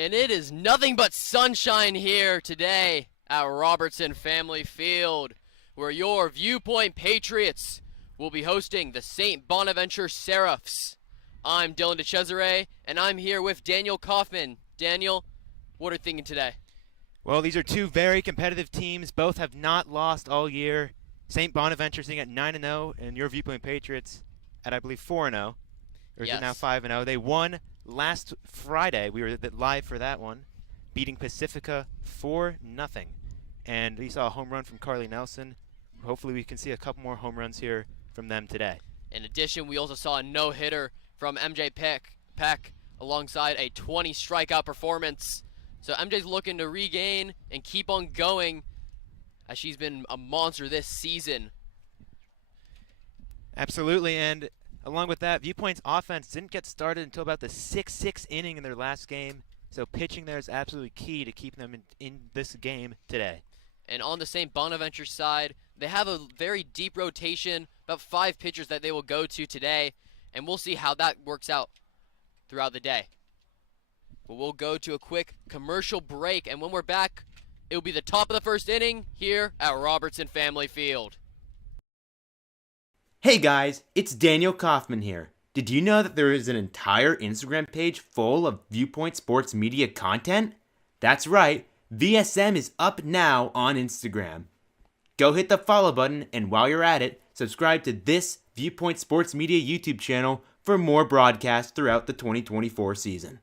And it is nothing but sunshine here today at Robertson Family Field, where your Viewpoint Patriots will be hosting the St. Bonaventure Seraphs. I'm Dylan DeCesare, and I'm here with Daniel Kaufman. Daniel, what are you thinking today? Well, these are two very competitive teams. Both have not lost all year. St. Bonaventure sitting at 9-0, and your Viewpoint Patriots at, I believe, 4-0. Or is it now 5-0? They won last Friday. We were live for that one, beating Pacifica 4-0. And we saw a home run from Carly Nelson. Hopefully we can see a couple more home runs here from them today. In addition, we also saw a no-hitter from MJ Peck alongside a 20 strikeout performance. So MJ's looking to regain and keep on going, as she's been a monster this season. Absolutely, and along with that, Viewpoint's offense didn't get started until about the 6th inning in their last game. So pitching there is absolutely key to keep them in this game today. And on the St. Bonaventure side, they have a very deep rotation, about 5 pitchers that they will go to today, and we'll see how that works out throughout the day. But we'll go to a quick commercial break, and when we're back, it'll be the top of the first inning here at Robertson Family Field. Hey guys, it's Daniel Kaufman here. Did you know that there is an entire Instagram page full of Viewpoint sports media content? That's right, VSM is up now on Instagram. Go hit the follow button, and while you're at it, subscribe to this Viewpoint Sports Media YouTube channel for more broadcasts throughout the 2024 season.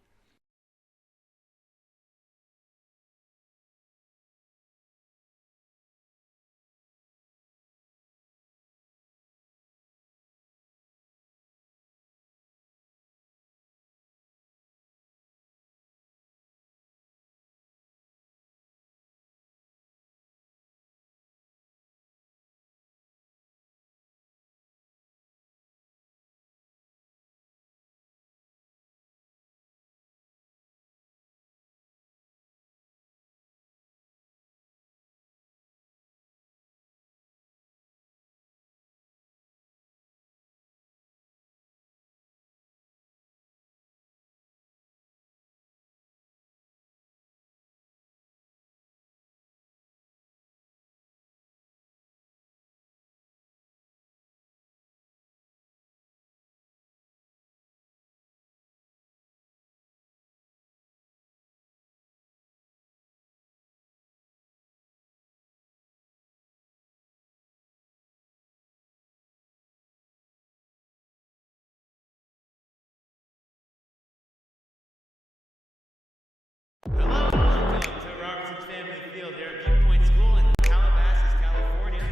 Hello, welcome to Robertson Family Field here at Viewpoint School in Calabasas, California.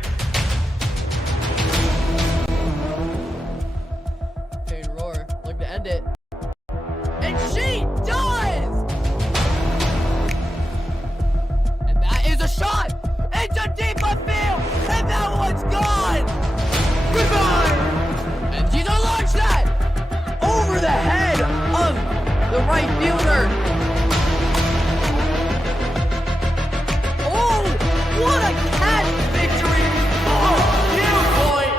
Pain roar, look to end it. And she does! And that is a shot into deep left field, and that one's gone! Goodbye! And she's gonna launch that over the head of the right fielder. What a catch victory for Viewpoint!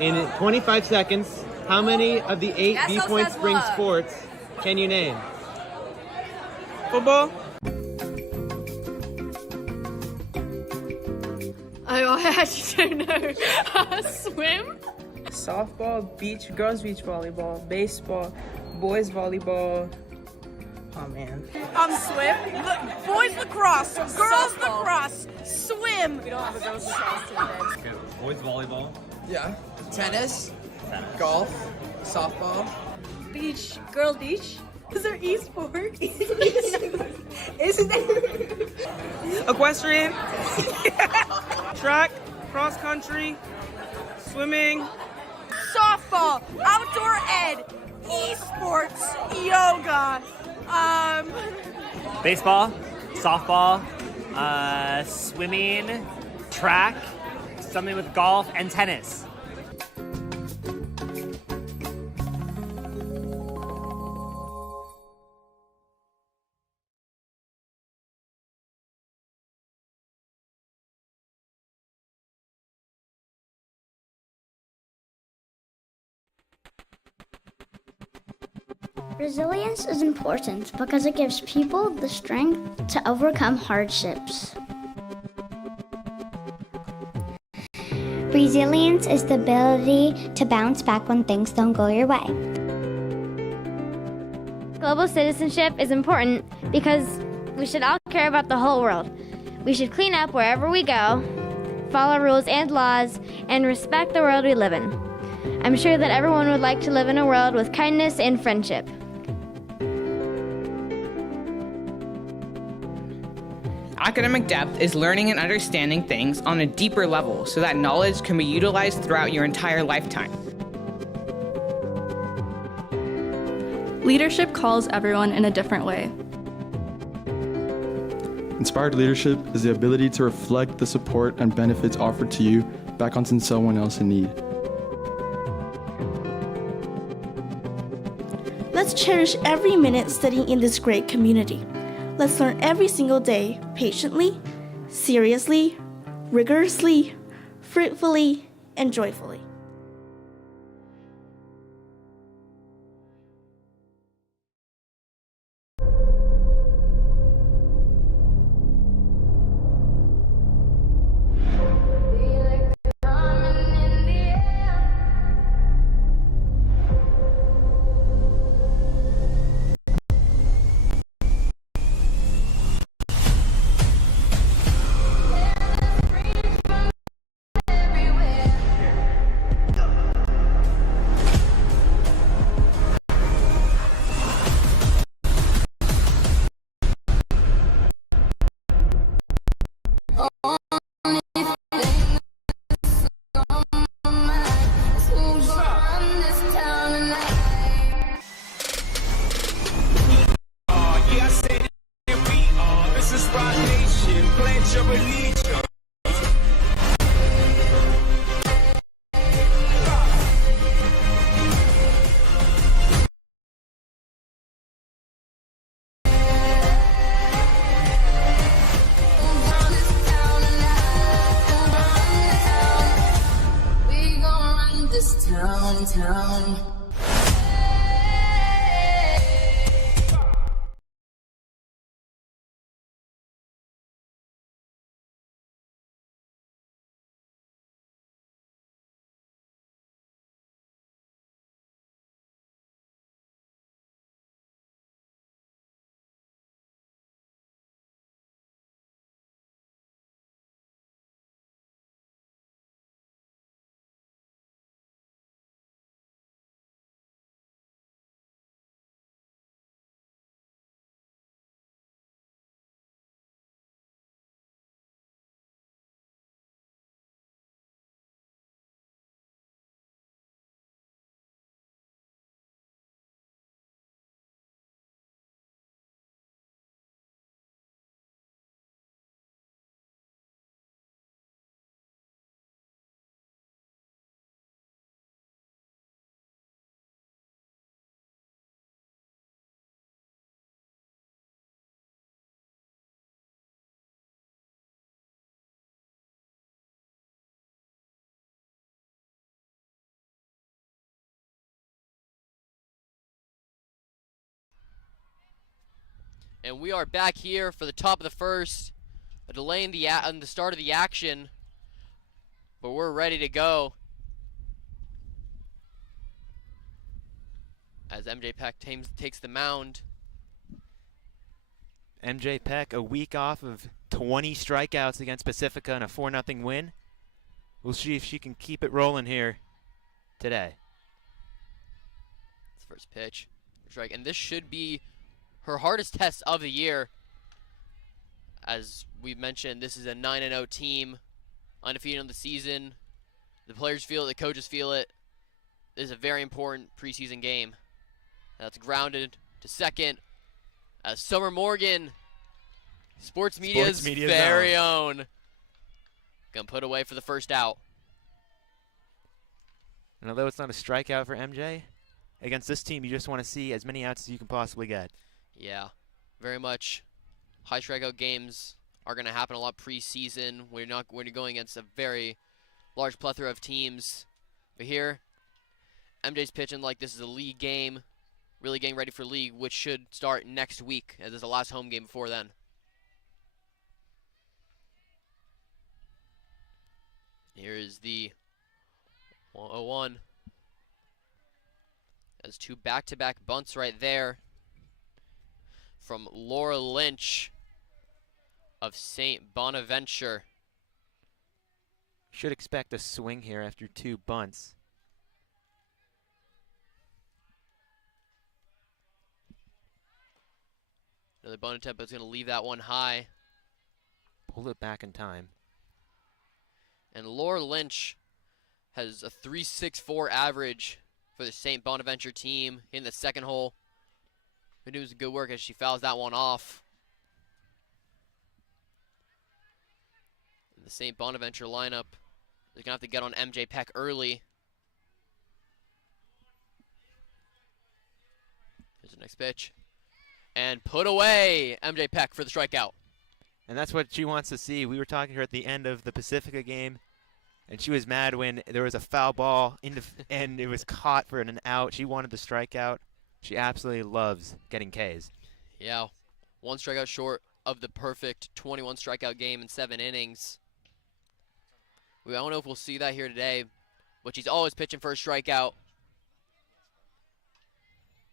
In 25 seconds, how many of the 8 Viewpoint Spring sports can you name? Football. I actually don't know. Swim. Softball, girls beach volleyball, baseball, boys volleyball. Oh man. Swim. Boys lacrosse. Girls lacrosse. Swim. We don't have a girls lacrosse today. Okay, boys volleyball. Yeah. Tennis. Golf. Softball. Beach. Girls beach. Is there esports? Isn't there? Equestrian, track, cross country, swimming, Softball, outdoor ed, esports, yoga, Baseball, softball, swimming, track, something with golf, and tennis. Resilience is important because it gives people the strength to overcome hardships. Resilience is the ability to bounce back when things don't go your way. Global citizenship is important because we should all care about the whole world. We should clean up wherever we go, follow rules and laws, and respect the world we live in. I'm sure that everyone would like to live in a world with kindness and friendship. Academic depth is learning and understanding things on a deeper level so that knowledge can be utilized throughout your entire lifetime. Leadership calls everyone in a different way. Inspired leadership is the ability to reflect the support and benefits offered to you back onto someone else in need. Let's cherish every minute studying in this great community. Let's learn every single day, patiently, seriously, rigorously, fruitfully, and joyfully. And we are back here for the top of the first, a delay in the start of the action, but we're ready to go. As MJ Peck takes the mound. MJ Peck, a week off of 20 strikeouts against Pacifica and a 4-0 win. We'll see if she can keep it rolling here today. It's the first pitch. strike, and this should be her hardest test of the year. As we mentioned, this is a 9-0 team, undefeated on the season. The players feel it, the coaches feel it. This is a very important preseason game. That's grounded to second. Summer Morgan, Sports Media's very own, gonna put away for the first out. And although it's not a strikeout for MJ, against this team, you just want to see as many outs as you can possibly get. Yeah, very much. High strikeout games are going to happen a lot preseason when you're going against a very large plethora of teams. But here, MJ's pitching like this is a league game, really getting ready for league, which should start next week, as this is the last home game before then. Here is the 101. That's two back-to-back bunts right there from Laura Lynch of St. Bonaventure. Should expect a swing here after two bunts. Another bunt attempt, but it's going to leave that one high. Pulled it back in time. And Laura Lynch has a 3.64 average for the St. Bonaventure team in the second hole. Been doing some good work as she fouls that one off. And the St. Bonaventure lineup is going to have to get on MJ Peck early. Here's the next pitch. And put away MJ Peck for the strikeout. And that's what she wants to see. We were talking to her at the end of the Pacifica game, and she was mad when there was a foul ball and it was caught for an out. She wanted the strikeout. She absolutely loves getting Ks. Yeah, one strikeout short of the perfect 21 strikeout game in 7 innings. I don't know if we'll see that here today, but she's always pitching for a strikeout.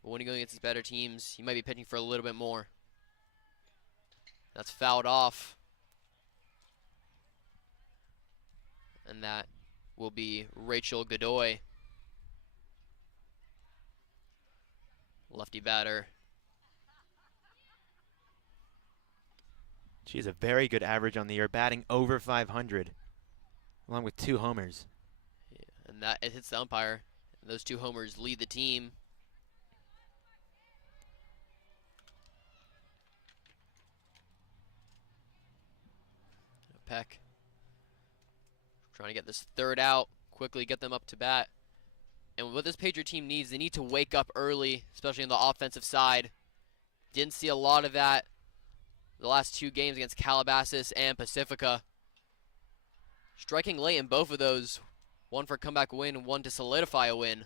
But when you go against these better teams, you might be pitching for a little bit more. That's fouled off. And that will be Rachel Godoy. Lefty batter. She has a very good average on the year, batting over 500, along with 2 homers. Yeah, and that it hits the umpire. And those 2 homers lead the team. Peck trying to get this third out, quickly get them up to bat. And what this Patriot team needs, they need to wake up early, especially on the offensive side. Didn't see a lot of that the last 2 games against Calabasas and Pacifica. Striking late in both of those, one for a comeback win and one to solidify a win.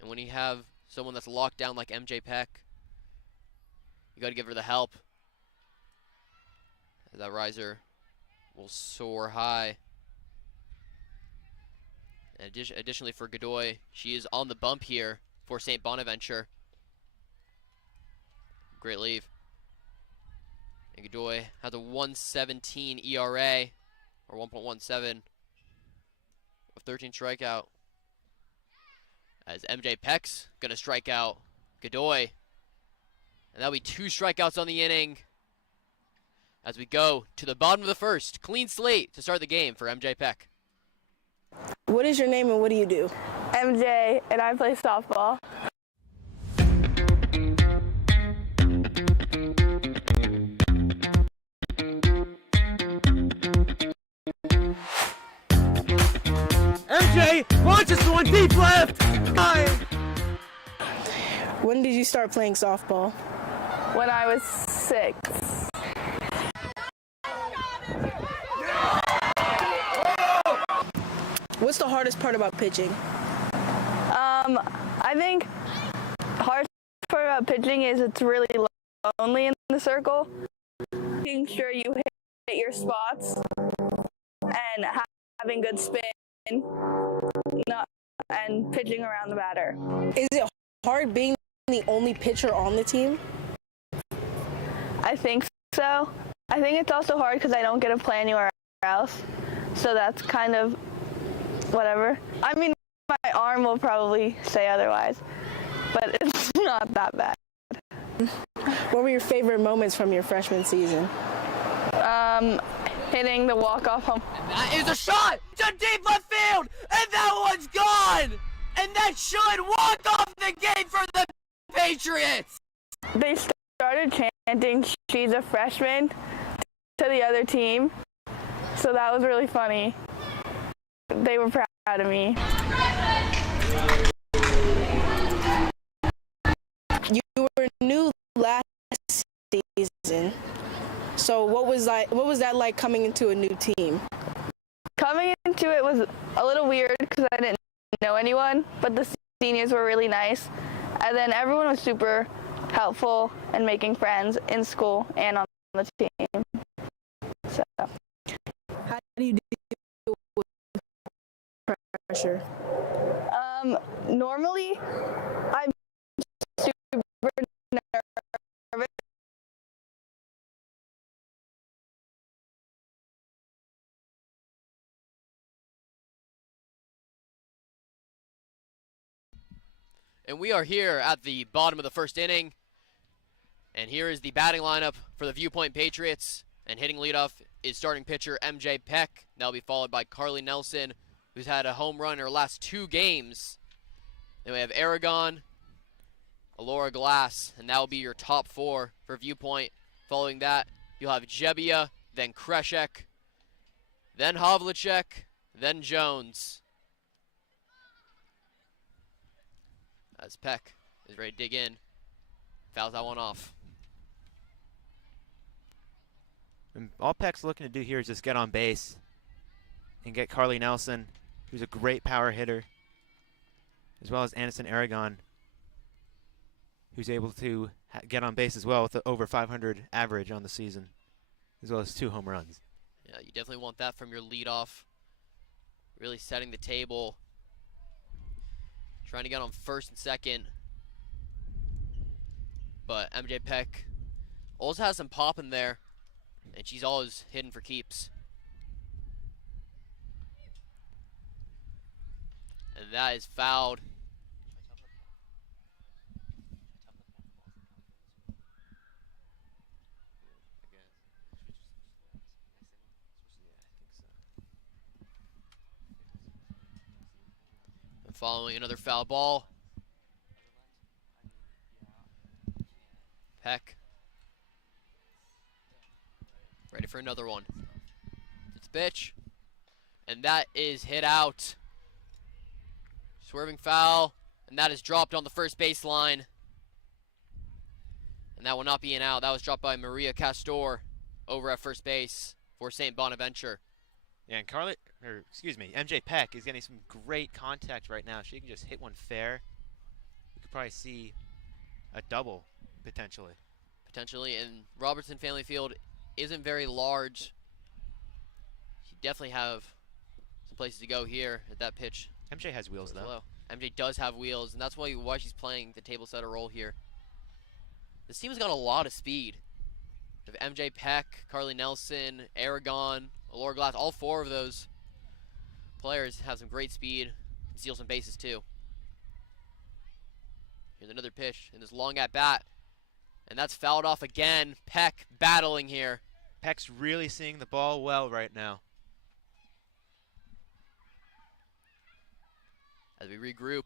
And when you have someone that's locked down like MJ Peck, you got to give her the help. That riser will soar high. And additionally for Godoy, she is on the bump here for St. Bonaventure. Great leave. And Godoy has a 1.17 ERA, or 1.17, with 13 strikeout. As MJ Peck's going to strike out Godoy. And that'll be 2 strikeouts on the inning. As we go to the bottom of the first, clean slate to start the game for MJ Peck. What is your name and what do you do? MJ, and I play softball. MJ launches to one deep left. When did you start playing softball? When I was 6. What's the hardest part about pitching? I think the hardest part about pitching is it's really lonely in the circle. Making sure you hit your spots and having good spin and pitching around the batter. Is it hard being the only pitcher on the team? I think so. I think it's also hard because I don't get to play anywhere else. So that's kind of whatever. I mean, my arm will probably say otherwise. but it's not that bad. What were your favorite moments from your freshman season? Hitting the walk-off home. And that is a shot to deep left field, and that one's gone! And that should walk off the game for the Patriots! They started chanting, "She's a freshman," to the other team, so that was really funny. They were proud of me. You were new last season, so what was that like coming into a new team? Coming into it was a little weird because I didn't know anyone, but the seniors were really nice, and then everyone was super helpful and making friends in school and on the team. So, how do you deal with pressure? Normally, I'm super nervous. And we are here at the bottom of the first inning. And here is the batting lineup for the Viewpoint Patriots. And hitting leadoff is starting pitcher MJ Peck. That'll be followed by Carly Nelson, who's had a home run in her last 2 games. Then we have Aragon, Alora Glass, and that will be your top 4 for Viewpoint. Following that, you'll have Jebbia, then Kreshek, then Havlicek, then Jones. As Peck is ready to dig in, fouls that one off. And all Peck's looking to do here is just get on base and get Carly Nelson, who's a great power hitter, as well as Anderson Aragon, who's able to get on base as well with the over 500 average on the season, as well as 2 home runs. Yeah, you definitely want that from your leadoff. Really setting the table. Trying to get on first and second. But MJ Peck also has some pop in there, and she's always hidden for keeps. And that is fouled. And following another foul ball. Peck. Ready for another one. It's a pitch. And that is hit out. Swerving foul. And that is dropped on the first baseline. And that will not be an out. That was dropped by Maria Castor over at first base for St. Bonaventure. Yeah, and MJ Peck is getting some great contact right now. She can just hit one fair. You could probably see a double, potentially. Potentially, and Robertson Family Field isn't very large. You definitely have some places to go here at that pitch. MJ has wheels, though. Low. MJ does have wheels, and that's why she's playing the table setter role here. This team has got a lot of speed. We have MJ Peck, Carly Nelson, Aragon, Alora Glass. All 4 of those players have some great speed. Can steal some bases, too. Here's another pitch in this long at bat. And that's fouled off again. Peck battling here. Peck's really seeing the ball well right now. As we regroup.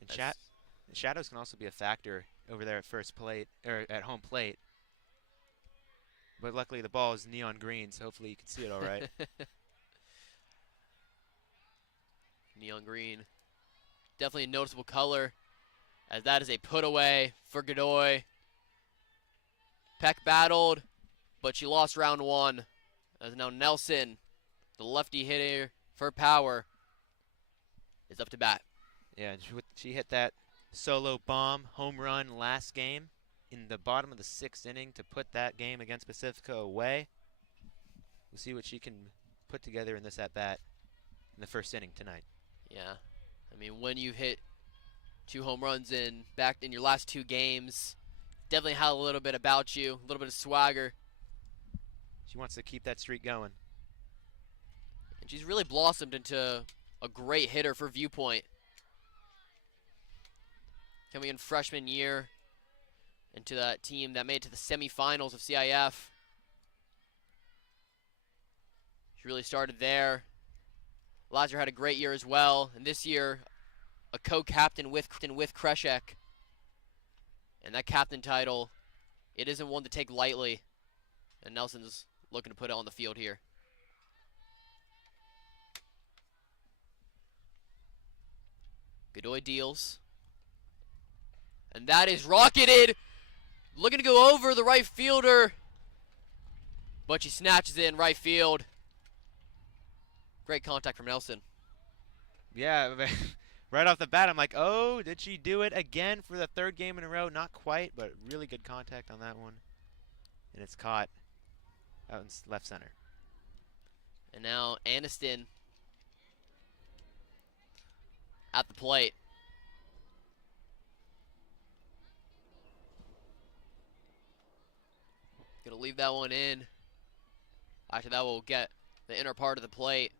And shadows can also be a factor over there at first plate, or at home plate. But luckily the ball is neon green, so hopefully you can see it all right. Neon green. Definitely a noticeable color, as that is a put away for Godoy. Peck battled, but she lost round 1. As now Nelson, the lefty hitter for power, is up to bat. Yeah, and she hit that solo bomb home run last game in the bottom of the 6th inning to put that game against Pacifica away. We'll see what she can put together in this at-bat in the 1st inning tonight. Yeah, I mean, when you hit 2 home runs back in your last 2 games, definitely had a little bit about you, a little bit of swagger. She wants to keep that streak going. And she's really blossomed into a great hitter for Viewpoint. coming in freshman year into that team that made it to the semifinals of CIF. She really started there. Last year had a great year as well, and this year a co-captain with Kreshek. And that captain title, it isn't one to take lightly, and Nelson's looking to put it on the field here. Godoy deals. And that is rocketed. Looking to go over the right fielder. But she snatches it in right field. Great contact from Nelson. Yeah, right off the bat, I'm like, oh, did she do it again for the third game in a row? Not quite, but really good contact on that one. And it's caught out in left center. And now Aniston at the plate. Gonna leave that one in. After that, we'll get the inner part of the plate.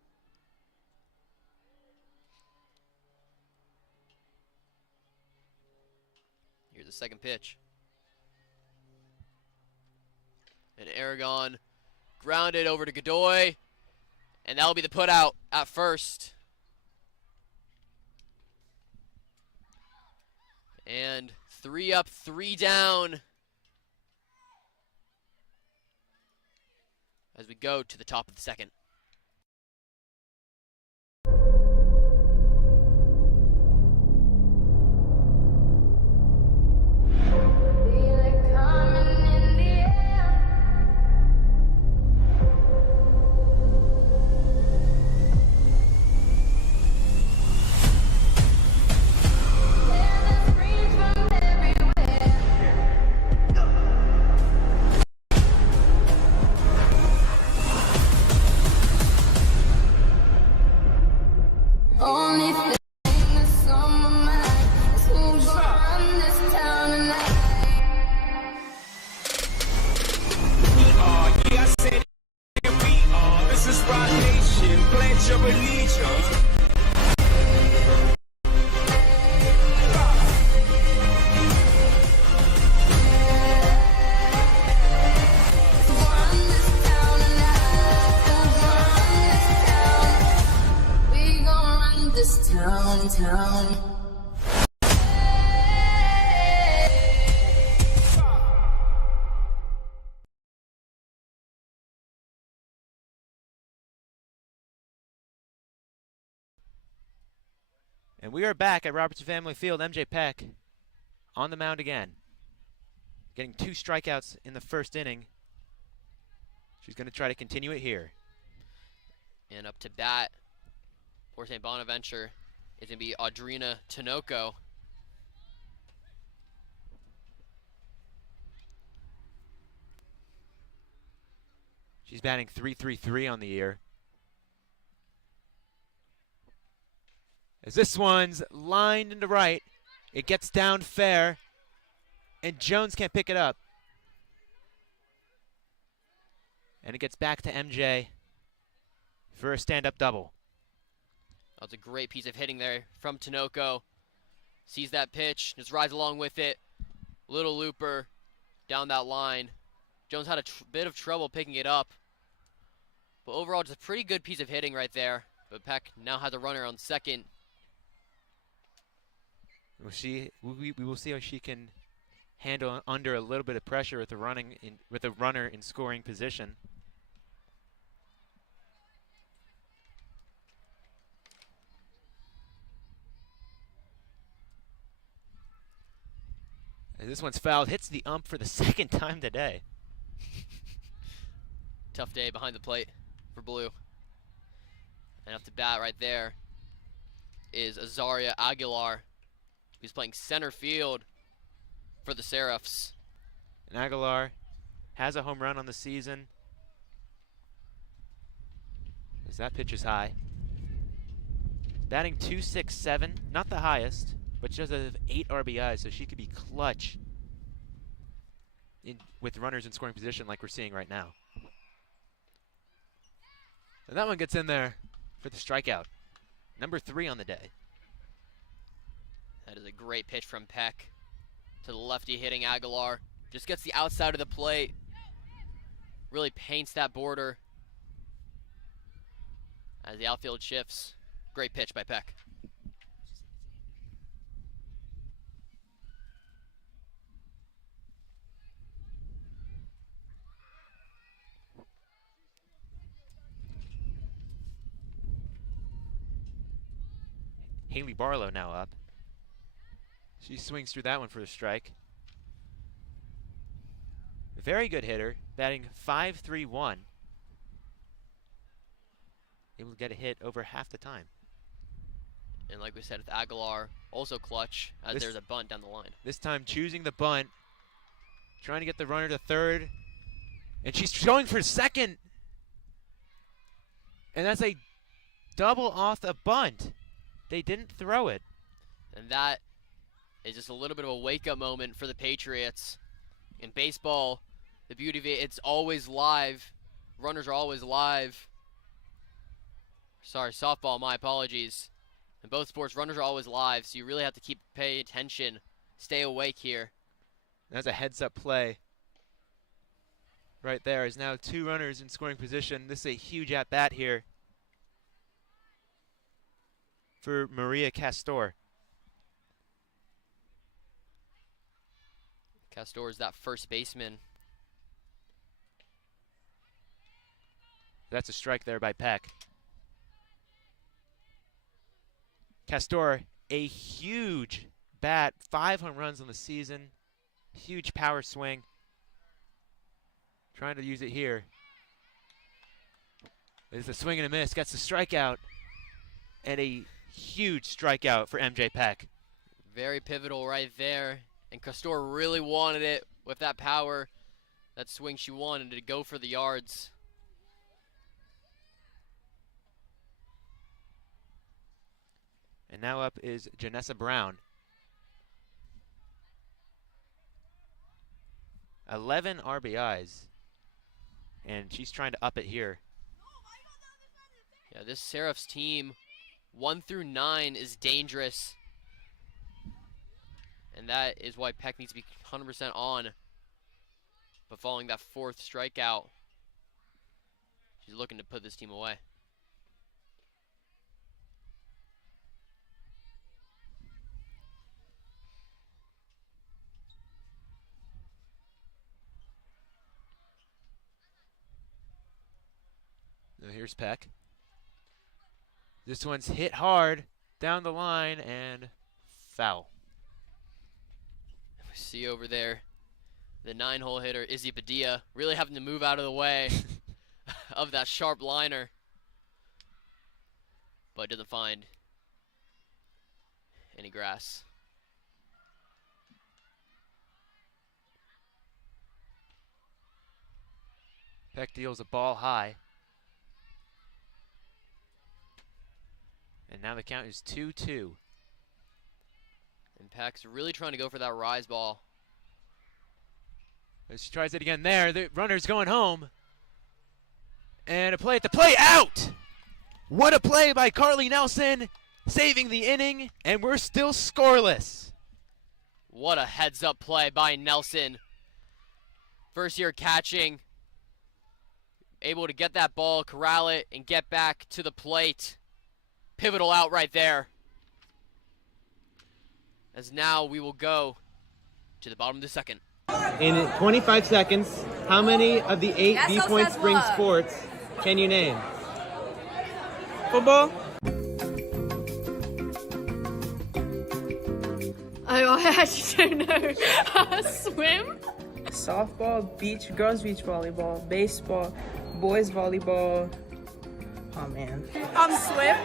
Here's the second pitch. And Aragon grounded over to Godoy. And that'll be the put out at first. And 3 up, 3 down. As we go to the top of the second. And we are back at Robertson Family Field. MJ Peck on the mound again. Getting 2 strikeouts in the first inning. She's going to try to continue it here. And up to bat for St. Bonaventure is going to be Audrina Tinoco. She's batting .333 on the year. As this one's lined into right, it gets down fair, and Jones can't pick it up. And it gets back to MJ for a stand-up double. That's a great piece of hitting there from Tinoco. Sees that pitch, just rides along with it. Little looper down that line. Jones had a bit of trouble picking it up. But overall, just a pretty good piece of hitting right there. But Peck now has a runner on second. We will see how she can handle under a little bit of pressure with a runner in scoring position. And this one's fouled, hits the ump for the second time today. Tough day behind the plate for Blue. And up to bat right there is Azaria Aguilar, who's playing center field for the Seraphs. And Aguilar has a home run on the season. As that pitch is high. Batting .267, not the highest, but she does have 8 RBIs, so she could be clutch with runners in scoring position like we're seeing right now. And that one gets in there for the strikeout. Number 3 on the day. That is a great pitch from Peck to the lefty hitting Aguilar. Just gets the outside of the plate. Really paints that border as the outfield shifts. Great pitch by Peck. Haley Barlow now up. She swings through that one for a strike. Very good hitter, batting .531. Able to get a hit over half the time. And like we said with Aguilar, also clutch as there's a bunt down the line. This time choosing the bunt, trying to get the runner to third, and she's going for second. And that's a double off the bunt. They didn't throw it. And that is just a little bit of a wake-up moment for the Patriots. In baseball, the beauty of it, it's always live. Runners are always live. Sorry, softball, my apologies. In both sports, runners are always live, so you really have to pay attention, stay awake here. That's a heads-up play. Right there is now 2 runners in scoring position. This is a huge at-bat here for Maria Castor. Castor is that first baseman. That's a strike there by Peck. Castor, a huge bat, 5 home runs on the season. Huge power swing. Trying to use it here. There's a swing and a miss, gets the strikeout. And a huge strikeout for MJ Peck. Very pivotal right there. And Castor really wanted it with that power. That swing, she wanted to go for the yards. And now up is Janessa Brown. 11 RBIs. And she's trying to up it here. Yeah, this Seraphs team, 1 through 9, is dangerous. And that is why Peck needs to be 100% on. But following that 4th strikeout, she's looking to put this team away. So here's Peck. This one's hit hard down the line and foul. We see over there the 9-hole hitter, Izzy Padilla, really having to move out of the way of that sharp liner. But doesn't find any grass. Peck deals a ball high. And now the count is 2-2. And Peck's really trying to go for that rise ball. As she tries it again there, the runner's going home. And a play at the plate, out! What a play by Carly Nelson, saving the inning, and we're still scoreless. What a heads-up play by Nelson. First year catching. Able to get that ball, corral it, and get back to the plate. Pivotal out right there. As now we will go to the bottom of the second. In 25 seconds, how many of the 8 Viewpoint Spring sports can you name? Football. I actually don't know. Swim? Softball, girls beach volleyball, baseball, boys volleyball. Oh man. Swim.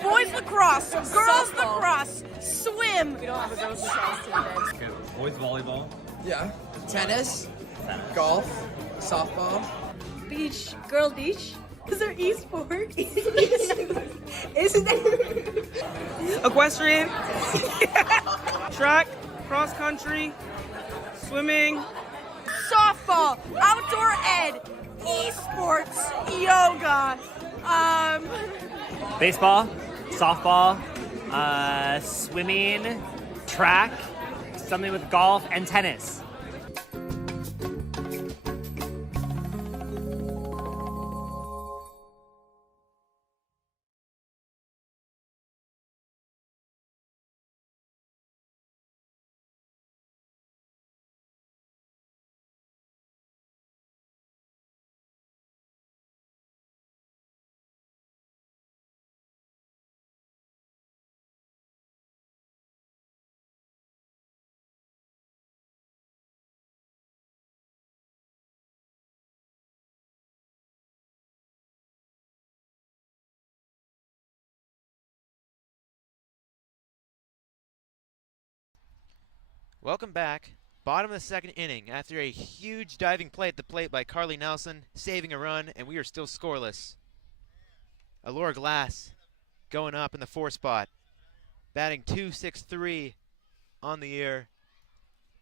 Boys lacrosse. Girls lacrosse. Swim. We don't have a girls lacrosse team. Boys volleyball. Yeah. Tennis. Golf. Softball. Beach. Girls beach. Is there esports? Isn't there? Equestrian. Track. Cross country. Swimming. Softball. Outdoor ed. Esports. Yoga. Baseball, softball, swimming, track, something with golf, and tennis. Welcome back. Bottom of the second inning after a huge diving play at the plate by Carly Nelson, saving a run, and we are still scoreless. Allura Glass going up in the 4 spot, batting .263 on the year.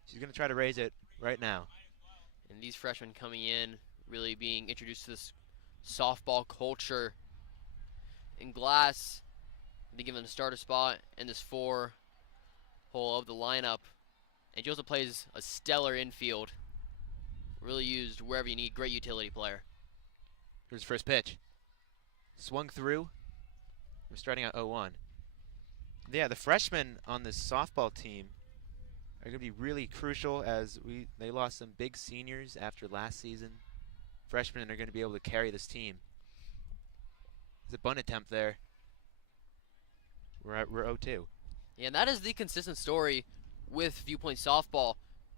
She's going to try to raise it right now. And these freshmen coming in, really being introduced to this softball culture. In Glass, be given the starter spot in this 4-hole of the lineup. And she also plays a stellar infield. Really used wherever you need. Great utility player. Here's the first pitch. Swung through. We're starting at 0-1. Yeah, the freshmen on this softball team are going to be really crucial as they lost some big seniors after last season. Freshmen are going to be able to carry this team. There's a bunt attempt there. We're 0-2. Yeah, and that is the consistent story with Viewpoint softball.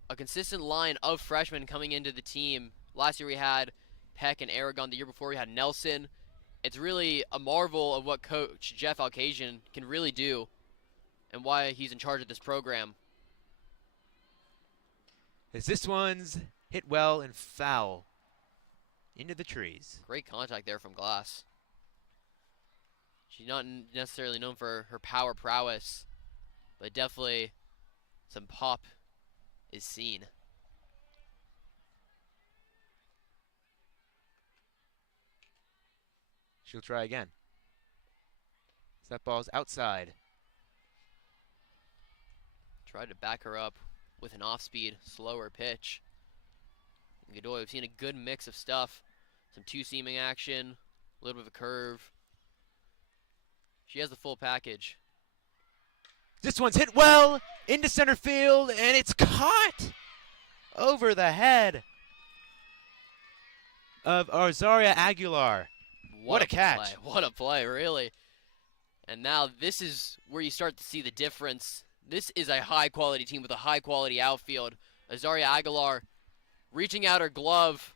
A consistent line of freshmen coming into the team. Last year we had Peck and Aragon. The year before we had Nelson. It's really a marvel of what Coach Jeff Alcasian can really do and why he's in charge of this program. As this one's hit well and foul into the trees. Great contact there from Glass. She's not necessarily known for her power prowess, but definitely some pop is seen. She'll try again. So that ball's outside. Tried to back her up with an off-speed, slower pitch. And Godoy, we've seen a good mix of stuff. Some two-seaming action, a little bit of a curve. She has the full package. This one's hit well into center field, and it's caught over the head of Azaria Aguilar. What a catch. Play. What a play, really. And now this is where you start to see the difference. This is a high-quality team with a high-quality outfield. Azaria Aguilar reaching out her glove,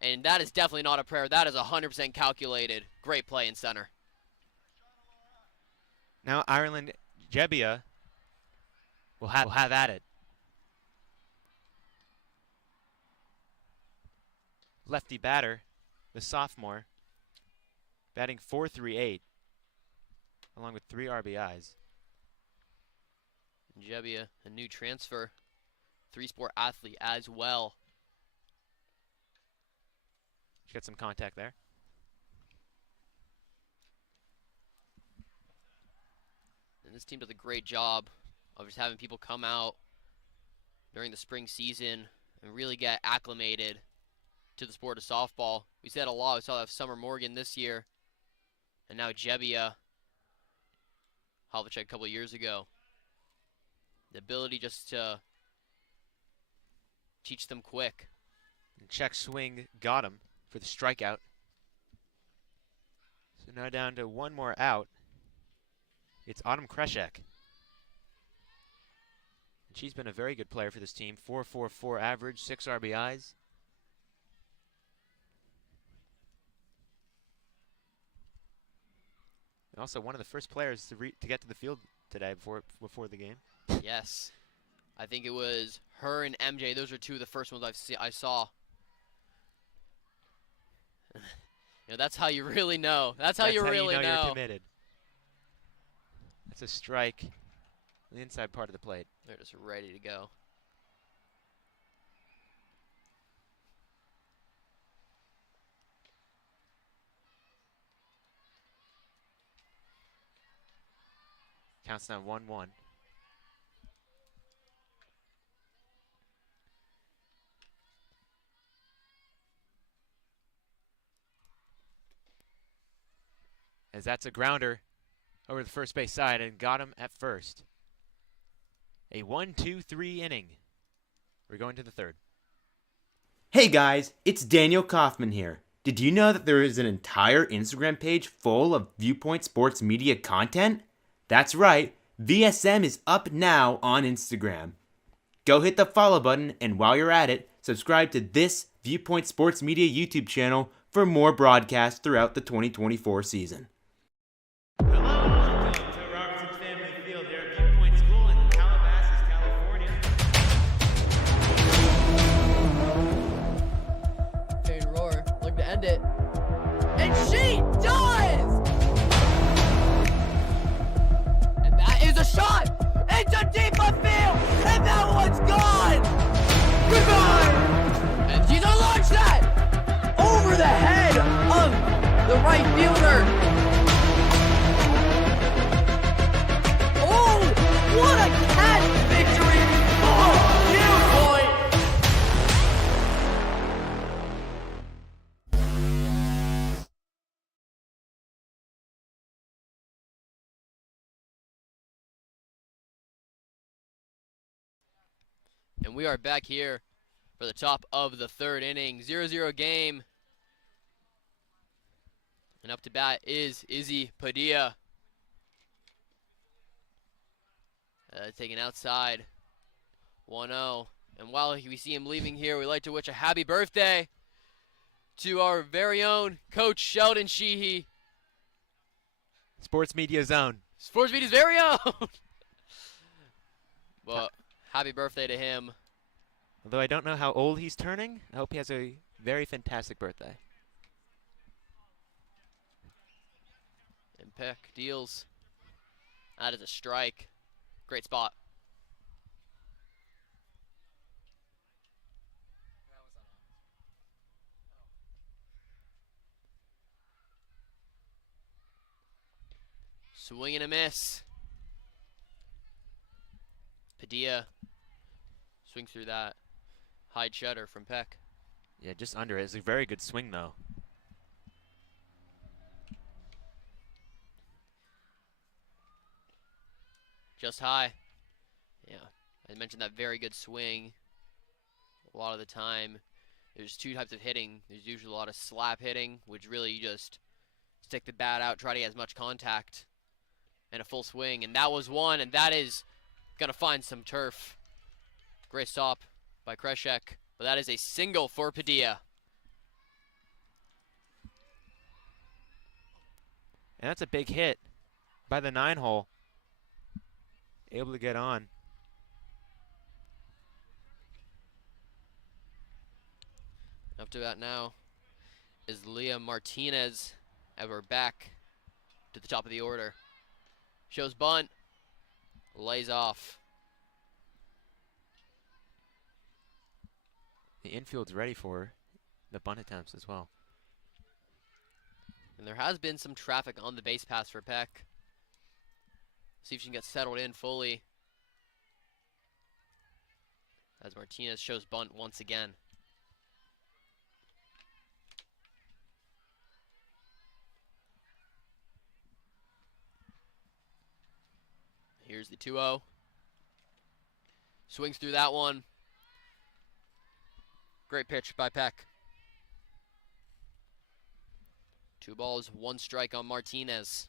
and that is definitely not a prayer. That is 100% calculated. Great play in center. Now Ireland Jebbia will have at it. Lefty batter, the sophomore, batting .438, along with 3 RBIs. Jebbia, a new transfer, 3-sport athlete as well. She got some contact there. And this team does a great job of just having people come out during the spring season and really get acclimated to the sport of softball. We said a lot. We saw that with Summer Morgan this year, and now Jebbia, Havlicek a couple of years ago. The ability just to teach them quick. And check swing got him for the strikeout. So now down to one more out. It's Autumn Kreshek. And she's been a very good player for this team. .444 average, 6 RBIs. And also one of the first players to get to the field today before the game. Yes. I think it was her and MJ. Those are two of the first ones I saw. You know, that's how you really know. That's how you really know. You're committed. That's a strike on the inside part of the plate. They're just ready to go. Counts now 1-1. as that's a grounder over the first base side and got him at first. A 1-2-3 inning. We're going to the third. Hey guys, it's Daniel Kaufman here. Did you know that there is an entire Instagram page full of Viewpoint Sports Media content? That's right, VSM is up now on Instagram. Go hit the follow button, and while you're at it, subscribe to this Viewpoint Sports Media YouTube channel for more broadcasts throughout the 2024 season. Hello, welcome to Robertson Family Field here at Viewpoint School in Calabasas, California. Jade Roar, look to end it. And she does! And that is a shot! Into deep left field! And that one's gone! Goodbye! And she's gonna launch that! Over the head of the right fielder! Oh! What a catch victory for Viewpoint! And we are back here for the top of the third inning. 0-0 game. And up to bat is Izzy Padilla. Taking outside. 1-0. And while we see him leaving here, we'd like to wish a happy birthday to our very own Coach Sheldon Sheehy. Sports Media Zone. Sports Media's very own. Well, happy birthday to him. Although I don't know how old he's turning, I hope he has a very fantastic birthday. And Peck deals. That is a strike. Great spot. Swing and a miss. Padilla swings through that. High cheddar from Peck. Yeah, just under it. It's a very good swing, though. Just high. Yeah, I mentioned that very good swing. A lot of the time, there's two types of hitting. There's usually a lot of slap hitting, which really you just stick the bat out, try to get as much contact, and a full swing. And that was one, and that is going to find some turf. Great stop by Kreshek, but that is a single for Padilla. And that's a big hit by the 9-hole. Able to get on. Up to that now is Leah Martinez, and we're back to the top of the order. Shows bunt, lays off. The infield's ready for the bunt attempts as well. And there has been some traffic on the base pass for Peck. See if she can get settled in fully. As Martinez shows bunt once again. Here's the 2-0. Swings through that one. Great pitch by Peck. 2 balls, 1 strike on Martinez.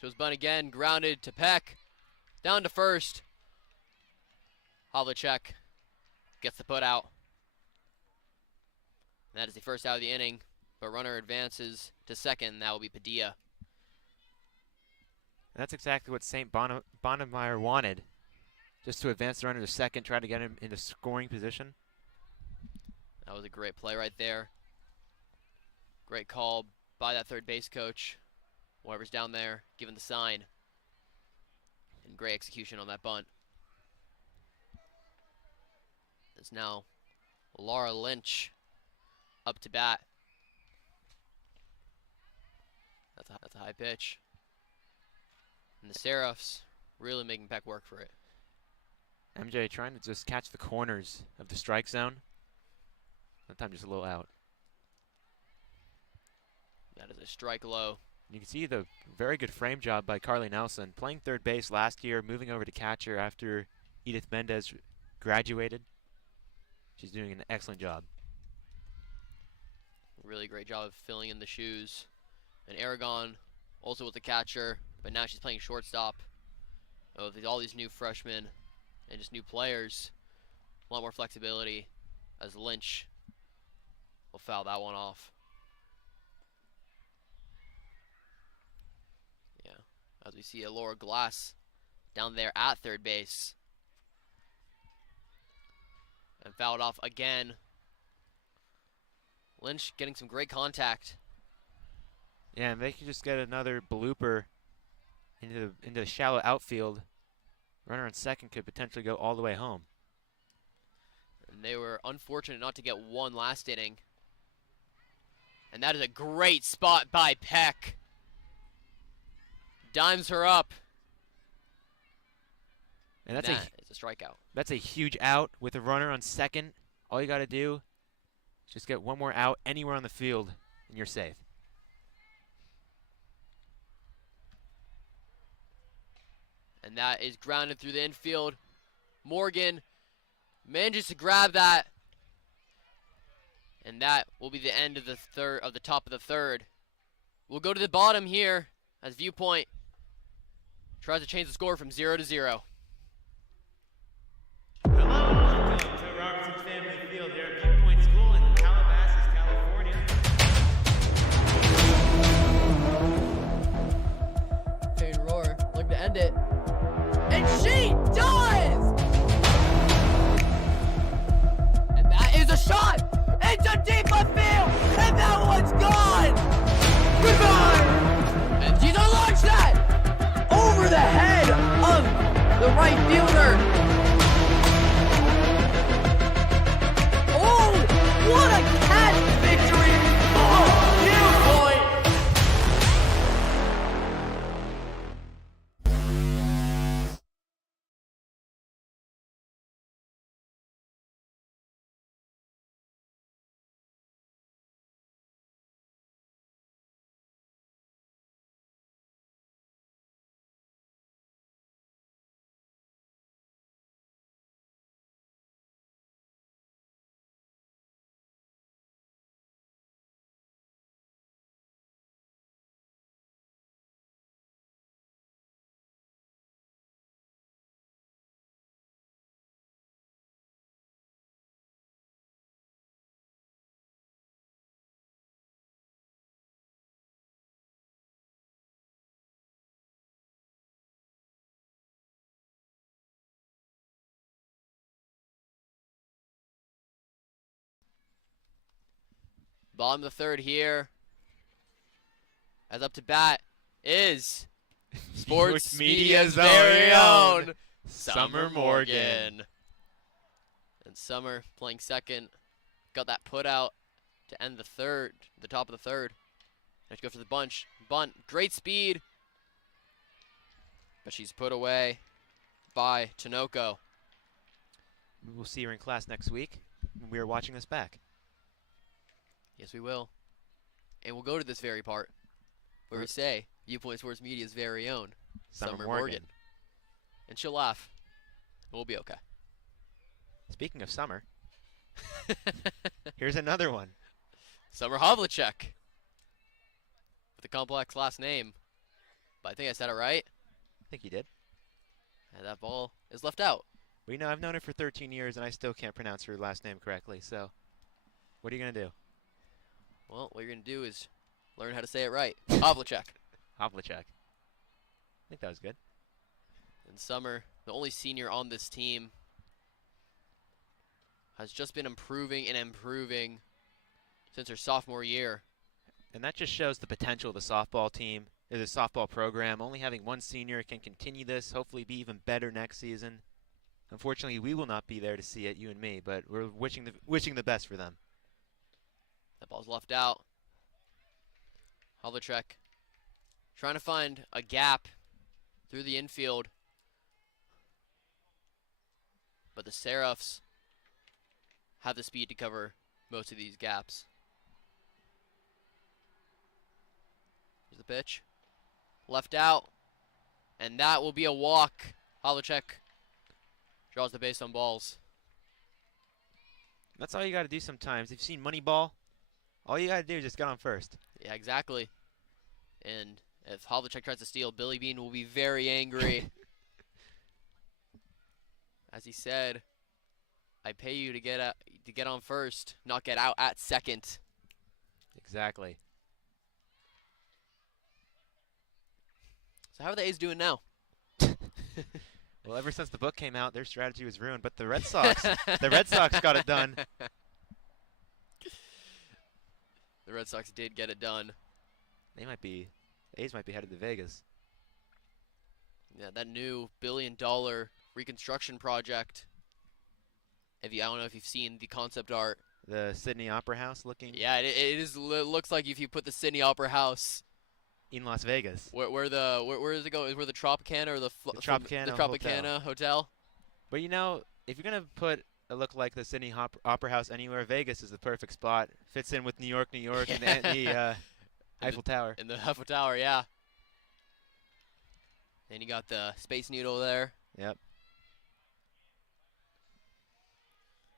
Shows bunt again, grounded to Peck. Down to first. Havlicek gets the put out. That is the first out of the inning, but runner advances to second. That will be Padilla. And that's exactly what St. Bonaventure wanted. Just to advance the runner to second, try to get him into scoring position. That was a great play right there. Great call by that third base coach. Whoever's down there giving the sign. And great execution on that bunt. It's now Laura Lynch up to bat. That's a high pitch. And the Seraphs really making Peck work for it. MJ trying to just catch the corners of the strike zone. That time just a little out. That is a strike low. You can see the very good frame job by Carly Nelson, playing third base last year, moving over to catcher after Edith Mendez graduated. She's doing an excellent job. Really great job of filling in the shoes. And Aragon also was a catcher, but now she's playing shortstop. Oh, all these new freshmen and just new players. A lot more flexibility as Lynch will foul that one off. Yeah, as we see a Laura Glass down there at third base. And fouled off again. Lynch getting some great contact. Yeah, and they could just get another blooper into the shallow outfield. Runner on second could potentially go all the way home. And they were unfortunate not to get one last inning. And that is a great spot by Peck. Dimes her up. And that's a strikeout. That's a huge out with a runner on second. All you got to do is just get one more out anywhere on the field, and you're safe. And that is grounded through the infield. Morgan manages to grab that. And that will be the end of the top of the third. We'll go to the bottom here as Viewpoint tries to change the score from 0-0. Hello, welcome to Robertson Family Field here at Viewpoint School in Calabasas, California. Pain roar, looking to end it. And she does! And that is a shot into deep left field, and that one's gone! Goodbye! And she's gonna launch that over the head of the right fielder. Oh, what a catch victory for Viewpoint! Bottom of the third here. As up to bat is Sports Media's very own Summer Morgan. And Summer playing second. Got that put out to end the top of the third. Let's go for the bunt. Great speed. But she's put away by Tinoco. We'll see her in class next week when we are watching this back. Yes, we will. And we'll go to this very part where we say Viewpoint Sports Media's very own Summer Morgan. And she'll laugh. And we'll be okay. Speaking of summer, here's another one. Summer Havlicek. With a complex last name. But I think I said it right. I think you did. And that ball is left out. Well, you know, I've known her for 13 years, and I still can't pronounce her last name correctly. So what are you going to do? Well, what you're going to do is learn how to say it right. Havlicek. Havlicek. I think that was good. And Summer, the only senior on this team, has just been improving since her sophomore year. And that just shows the potential of the softball team, or the softball program. Only having one senior can continue this, hopefully be even better next season. Unfortunately, we will not be there to see it, you and me, but we're wishing the best for them. That ball's left out. Havlicek trying to find a gap through the infield. But the Seraphs have the speed to cover most of these gaps. Here's the pitch. Left out. And that will be a walk. Havlicek draws the base on balls. That's all you got to do sometimes. If you've seen Moneyball, all you got to do is just get on first. Yeah, exactly. And if Havlicek tries to steal, Billy Bean will be very angry. As he said, I pay you to get on first, not get out at second. Exactly. So how are the A's doing now? Well, ever since the book came out, their strategy was ruined. But the Red Sox, got it done. The Red Sox did get it done. The A's might be headed to Vegas. Yeah, that new $1 billion reconstruction project. I don't know if you've seen the concept art. The Sydney Opera House looking. Yeah, it looks like if you put the Sydney Opera House in Las Vegas. Where does it go? Where the Tropicana or the Tropicana Hotel? But you know, if you're gonna put a look like the Sydney Opera House anywhere, Vegas is the perfect spot. Fits in with New York, Yeah. and the Eiffel Tower. In the Eiffel Tower, yeah. Then you got the Space Needle there. Yep.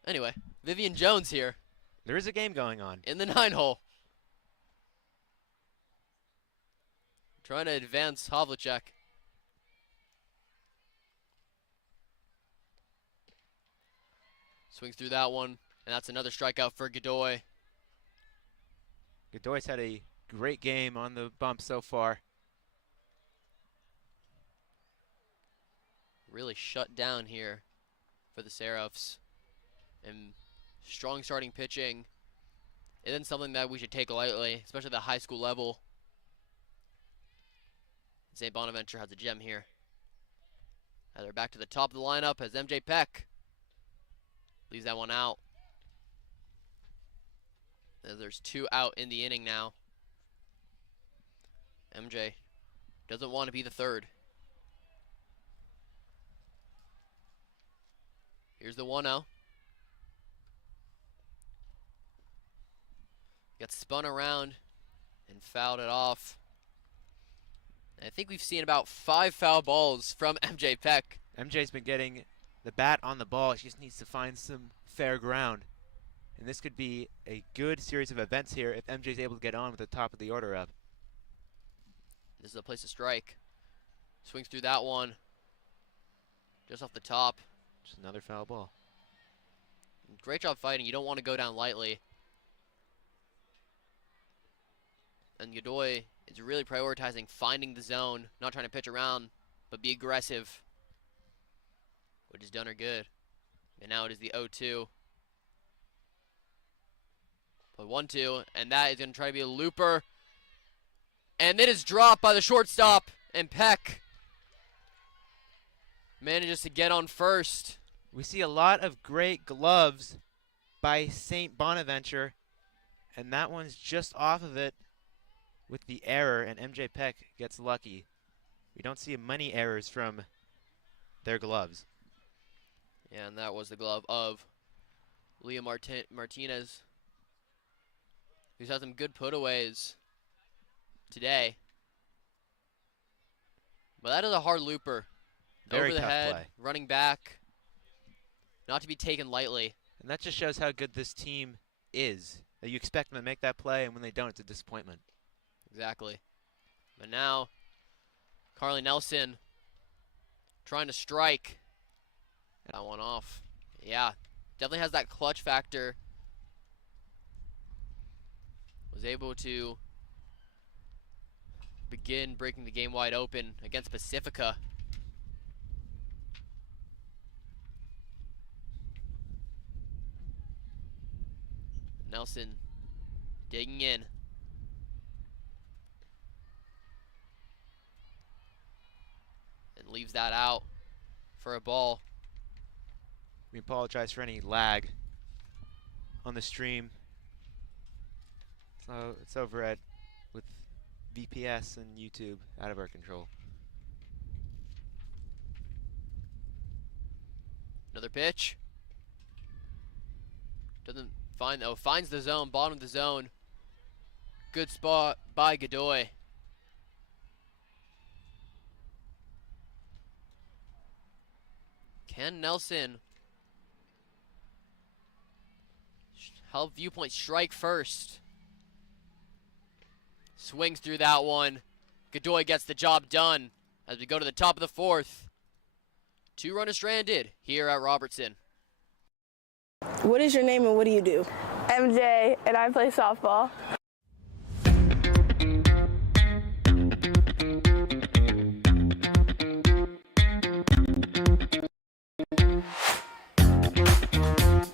Anyway, Vivian Jones here. There is a game going on. In the 9-hole. Trying to advance Havlicek. Swings through that one, and that's another strikeout for Godoy. Godoy's had a great game on the bump so far. Really shut down here for the Seraphs. And strong starting pitching isn't something that we should take lightly, especially at the high school level. St. Bonaventure has a gem here. Now they're back to the top of the lineup as MJ Peck leaves that one out. As there's 2 out in the inning now. MJ doesn't want to be the third. Here's the 1-0. Got spun around and fouled it off. And I think we've seen about 5 foul balls from MJ Peck. MJ's been getting the bat on the ball. She just needs to find some fair ground. And this could be a good series of events here if MJ's able to get on with the top of the order up. This is a place to strike. Swings through that one. Just off the top. Just another foul ball. Great job fighting. You don't want to go down lightly. And Godoy is really prioritizing finding the zone, not trying to pitch around, but be aggressive, which has done her good. And now it is the 0-2. Play 1-2, and that is going to try to be a looper. And it is dropped by the shortstop, and Peck manages to get on first. We see a lot of great gloves by St. Bonaventure, and that one's just off of it with the error, and MJ Peck gets lucky. We don't see many errors from their gloves. Yeah, and that was the glove of Leah Martinez, who's had some good putaways today. But that is a hard looper. Very over the tough head, play. running back. Not to be taken lightly. And that just shows how good this team is. That you expect them to make that play, and when they don't, it's a disappointment. Exactly. But now, Carly Nelson trying to strike. That one off. Yeah, definitely has that clutch factor. Was able to begin breaking the game wide open against Pacifica. Nelson digging in. And leaves that out for a ball. We apologize for any lag on the stream. So it's over at with VPS and YouTube out of our control. Another pitch. Doesn't Finds the zone, bottom of the zone. Good spot by Godoy. Can Nelson help Viewpoint strike first? Swings through that one. Godoy gets the job done as we go to the top of the fourth. 2 runners stranded here at Robertson. What is your name and what do you do? MJ, and I play softball.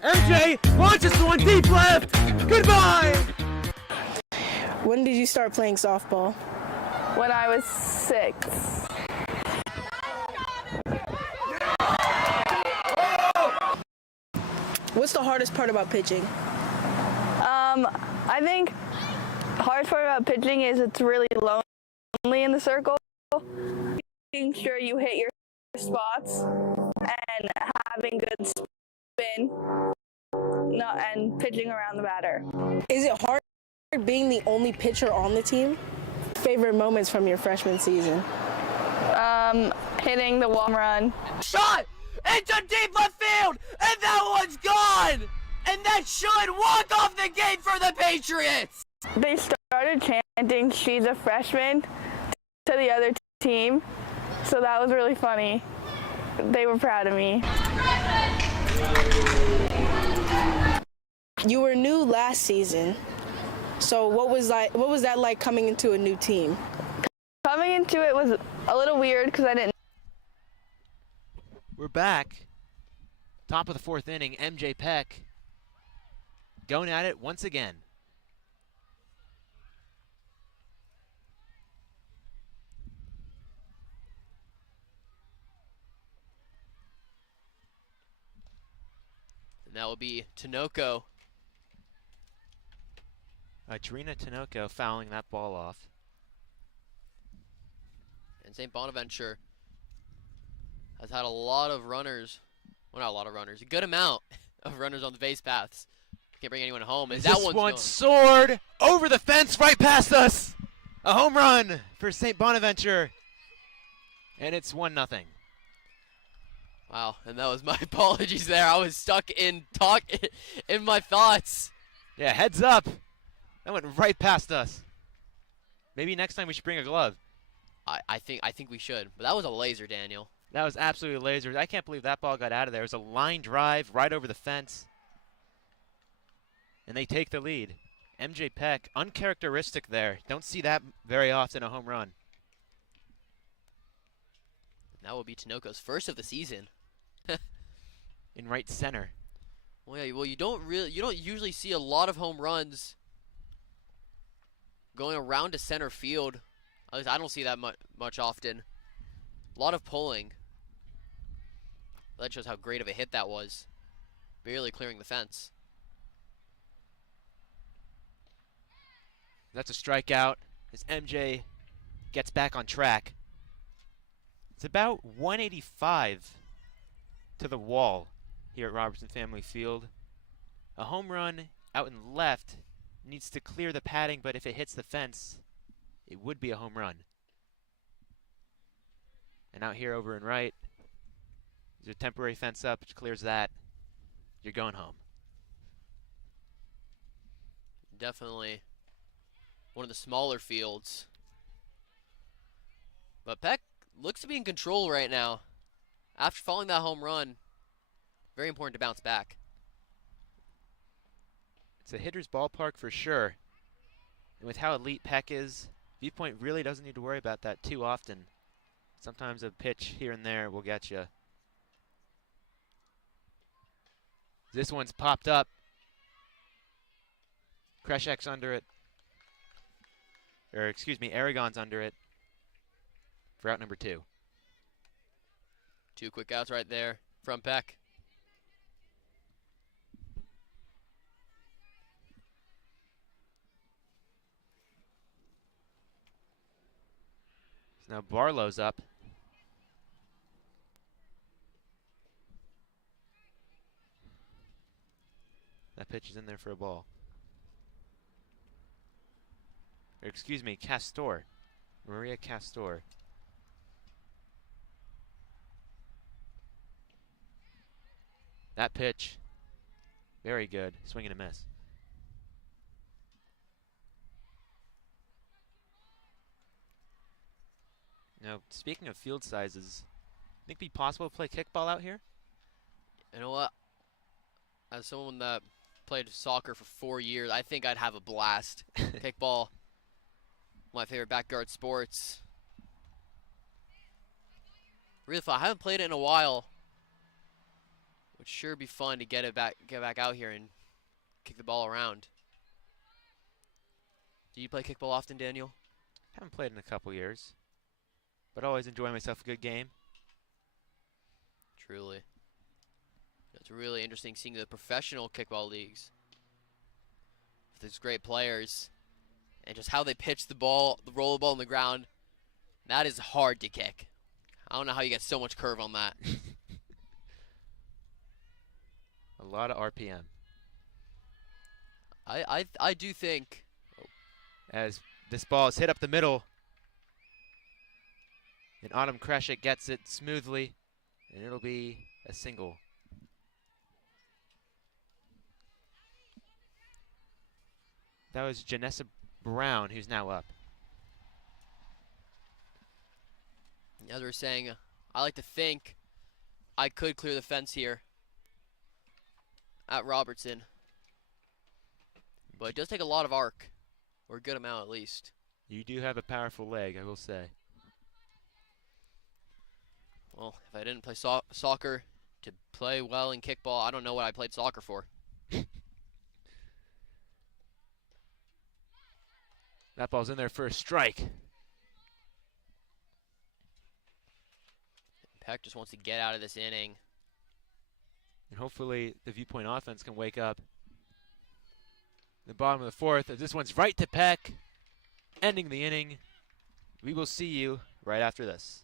MJ launches the one deep left. Goodbye. When did you start playing softball? When I was 6. What's the hardest part about pitching? I think the hardest part about pitching is it's really lonely in the circle. Making sure you hit your spots and having good spin and pitching around the batter. Is it hard being the only pitcher on the team? Favorite moments from your freshman season? Hitting the home run. Shot into deep left field, and that one's gone. And that should walk off the gate for the Patriots. They started chanting, "She's a freshman," to the other team, so that was really funny. They were proud of me. You were new last season, so what was that like coming into a new team? Coming into it was a little weird because I didn't. We're back. Top of the fourth inning, MJ Peck going at it once again. And that will be Tinoco. Trina Tinoco fouling that ball off. And St. Bonaventure has had a lot of runners. Well, not a lot of runners. A good amount of runners on the base paths. Can't bring anyone home. And that This one soared over the fence right past us. A home run for St. Bonaventure. And it's 1-0. Wow, and that was my apologies there. I was stuck in my thoughts. Yeah, heads up. That went right past us. Maybe next time we should bring a glove. I think we should. But that was a laser, Daniel. That was absolutely laser. I can't believe that ball got out of there. It was a line drive right over the fence. And they take the lead. MJ Peck, uncharacteristic there. Don't see that very often, a home run. That will be Tinoco's first of the season. In right center. Well, yeah, you don't usually see a lot of home runs going around to center field. At least I don't see that much often. A lot of pulling. That shows how great of a hit that was. Barely clearing the fence. That's a strikeout as MJ gets back on track. It's about 185 to the wall here at Robertson Family Field. A home run out in left needs to clear the padding, but if it hits the fence, it would be a home run. And out here over in right, there's a temporary fence up, which clears that. You're going home. Definitely one of the smaller fields. But Peck looks to be in control right now. After following that home run, very important to bounce back. It's a hitter's ballpark for sure. And with how elite Peck is, Viewpoint really doesn't need to worry about that too often. Sometimes a pitch here and there will get you. This one's popped up. Kreshek's under it. Or excuse me, Aragon's under it for out number 2. 2 quick outs right there from Peck. So now Barlow's up. That of pitches in there for a ball. Or excuse me, Castor. Maria Castor. That pitch, very good. Swing and a miss. Now, speaking of field sizes, think it'd be possible to play kickball out here? You know what? As someone that played soccer for 4 years, I think I'd have a blast. Kickball, my favorite backyard sports. Really fun. I haven't played it in a while. Would sure be fun to get back out here and kick the ball around. Do you play kickball often, Daniel? Haven't played in a couple years, but always enjoy myself a good game. Truly. It's really interesting seeing the professional kickball leagues with these great players and just how they pitch the ball, roll the ball on the ground. That is hard to kick. I don't know how you get so much curve on that. A lot of RPM. I do think, as this ball is hit up the middle, and Autumn Kreshik gets it smoothly, and it'll be a single. That was Janessa Brown, who's now up. as we were saying, I like to think I could clear the fence here at Robertson. But it does take a lot of arc, or a good amount at least. You do have a powerful leg, I will say. Well, if I didn't play soccer to play well in kickball, I don't know what I played soccer for. That ball's in there for a strike. Peck just wants to get out of this inning. And hopefully the Viewpoint offense can wake up. The bottom of the fourth, as this one's right to Peck, ending the inning. We will see you right after this.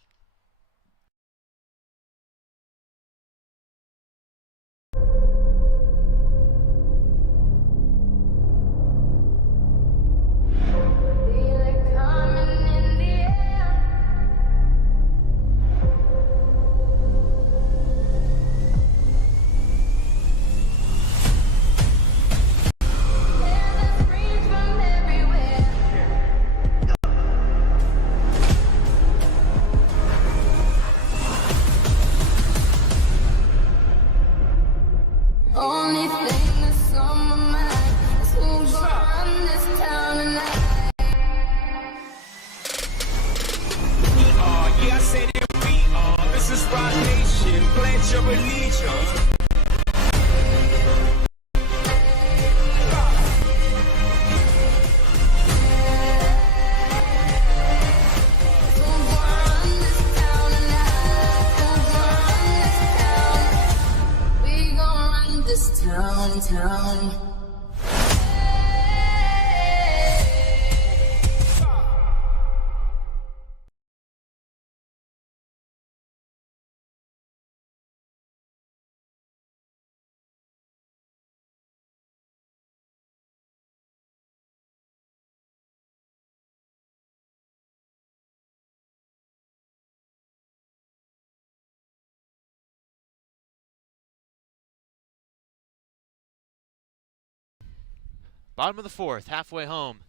Bottom of the fourth, halfway home.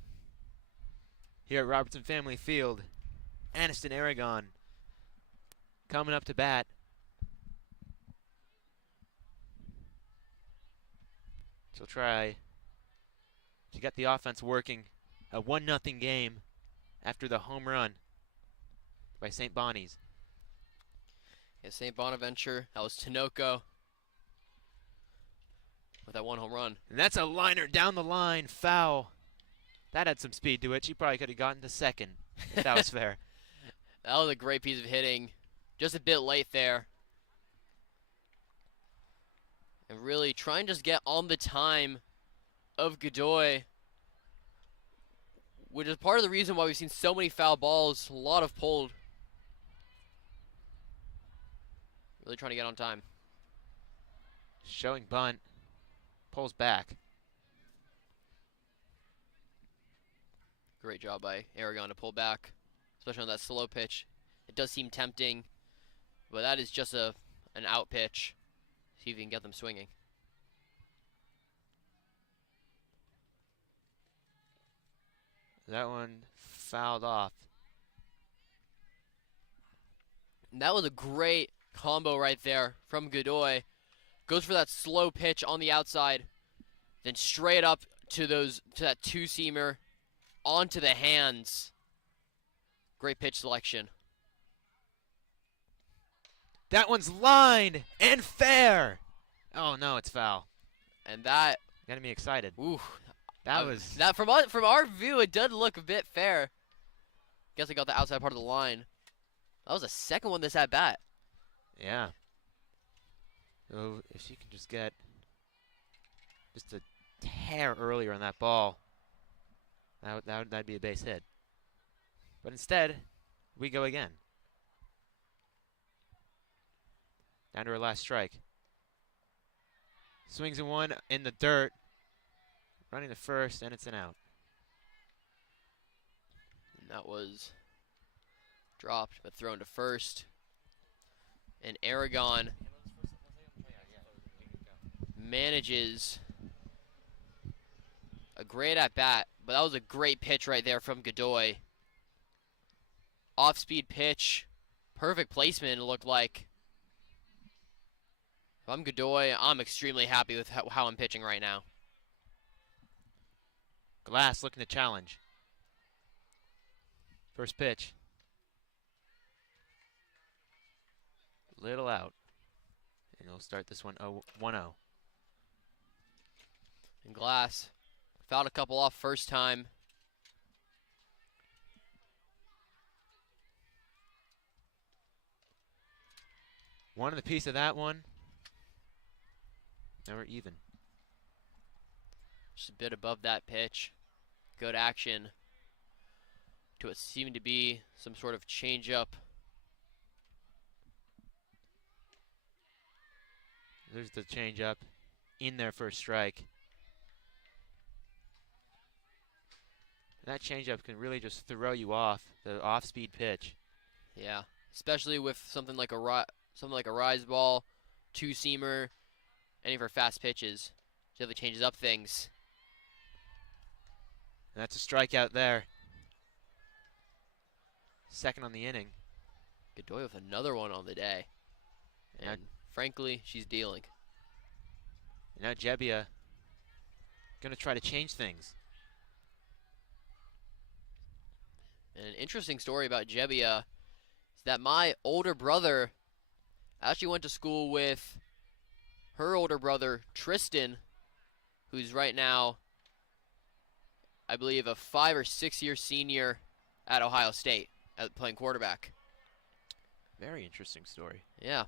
Here at Robertson Family Field, Aniston Aragon coming up to bat. She'll try to get the offense working. A 1-0 game after the home run by St. Bonnie's. Yeah, St. Bonaventure, that was Tinoco with that one home run. And that's a liner down the line, foul. That had some speed to it. She probably could have gotten to second, if that was fair. That was a great piece of hitting. Just a bit late there. And really trying to just get on the time of Godoy, which is part of the reason why we've seen so many foul balls, a lot of pulled. Really trying to get on time. Showing bunt. pulls back. Great job by Aragon to pull back, especially on that slow pitch. It does seem tempting, but that is just an out pitch. See if you can get them swinging. That one fouled off. And that was a great combo right there from Godoy. Goes for that slow pitch on the outside, then straight up to that two-seamer onto the hands. Great pitch selection. That one's lined and fair. Oh no, it's foul. And that got me excited. Ooh, that from our view, it does look a bit fair. Guess I got the outside part of the line. That was the second one this at bat. Yeah. So if she can just get just a hair earlier on that ball, that'd be a base hit. But instead, we go again. Down to her last strike. Swings and one in the dirt. Running to first, and it's an out. And that was dropped, but thrown to first. And Aragon manages a great at-bat, but that was a great pitch right there from Godoy. Off-speed pitch. Perfect placement, it looked like. If I'm Godoy, I'm extremely happy with how I'm pitching right now. Glass looking to challenge. First pitch. Little out. And we'll start this one 1-0. And Glass fouled a couple off first time. One of the piece of that one. Now we're even. Just a bit above that pitch. Good action to what seemed to be some sort of change-up. There's the change-up in there for a strike. That change-up can really just throw you off, the off-speed pitch. Yeah, especially with something like a rise ball, two-seamer, any of her fast pitches. Definitely changes up things. And that's a strikeout there. Second on the inning. Godoy with another one on the day. And frankly, she's dealing. And now Jebbia gonna try to change things. And an interesting story about Jebbia is that my older brother actually went to school with her older brother, Tristan, who's right now, I believe, a 5 or 6 year senior at Ohio State playing quarterback. Very interesting story. Yeah.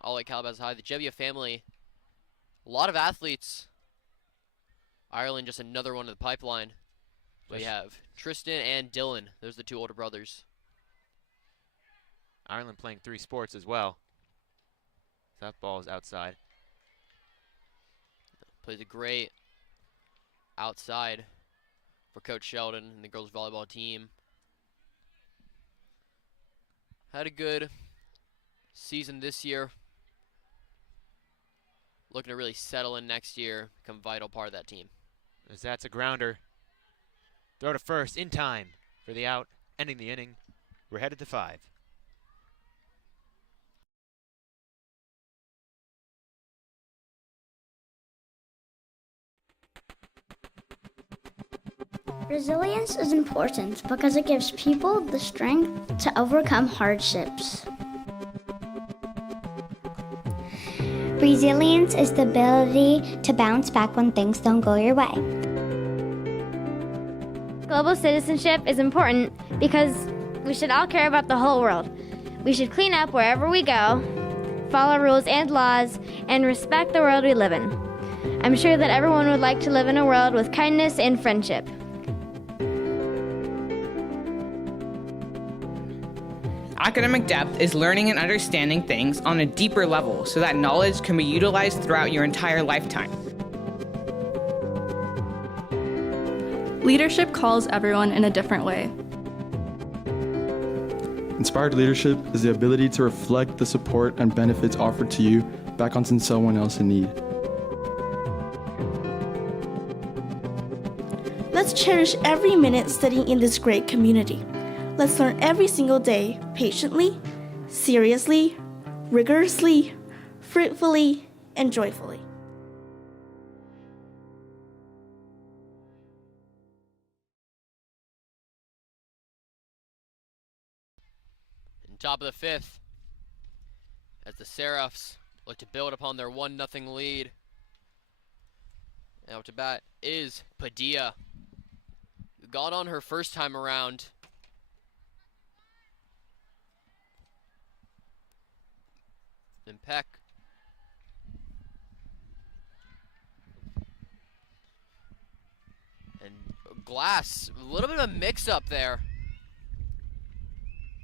All at Calabasas High. The Jebbia family, a lot of athletes. Ireland, just another one in the pipeline. We have Tristan and Dylan. Those are the two older brothers. Ireland playing 3 sports as well. That ball is outside. Plays a great outside for Coach Sheldon and the girls volleyball team. Had a good season this year. Looking to really settle in next year, become a vital part of that team. As that's a grounder. Throw to first in time for the out, ending the inning. We're headed to 5. Resilience is important because it gives people the strength to overcome hardships. Resilience is the ability to bounce back when things don't go your way. Global citizenship is important because we should all care about the whole world. We should clean up wherever we go, follow rules and laws, and respect the world we live in. I'm sure that everyone would like to live in a world with kindness and friendship. Academic depth is learning and understanding things on a deeper level so that knowledge can be utilized throughout your entire lifetime. Leadership calls everyone in a different way. Inspired leadership is the ability to reflect the support and benefits offered to you back onto someone else in need. Let's cherish every minute studying in this great community. Let's learn every single day patiently, seriously, rigorously, fruitfully, and joyfully. In top of the fifth, as the Seraphs look to build upon their 1-0 lead. Now to bat is Padilla, who got on her first time around. And Peck. And Glass, a little bit of a mix-up there,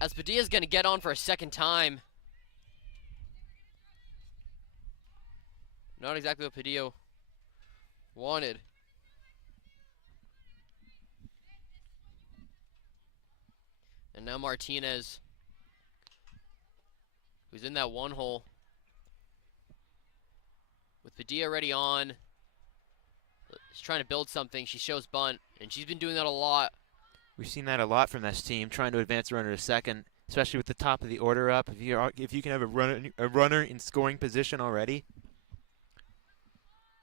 as Padilla's going to get on for a second time. Not exactly what Padilla wanted. And now Martinez, who's in that one hole. With Padilla already on, she's trying to build something. She shows bunt, and she's been doing that a lot. We've seen that a lot from this team, trying to advance a runner to second, especially with the top of the order up. If you can have a runner in scoring position already,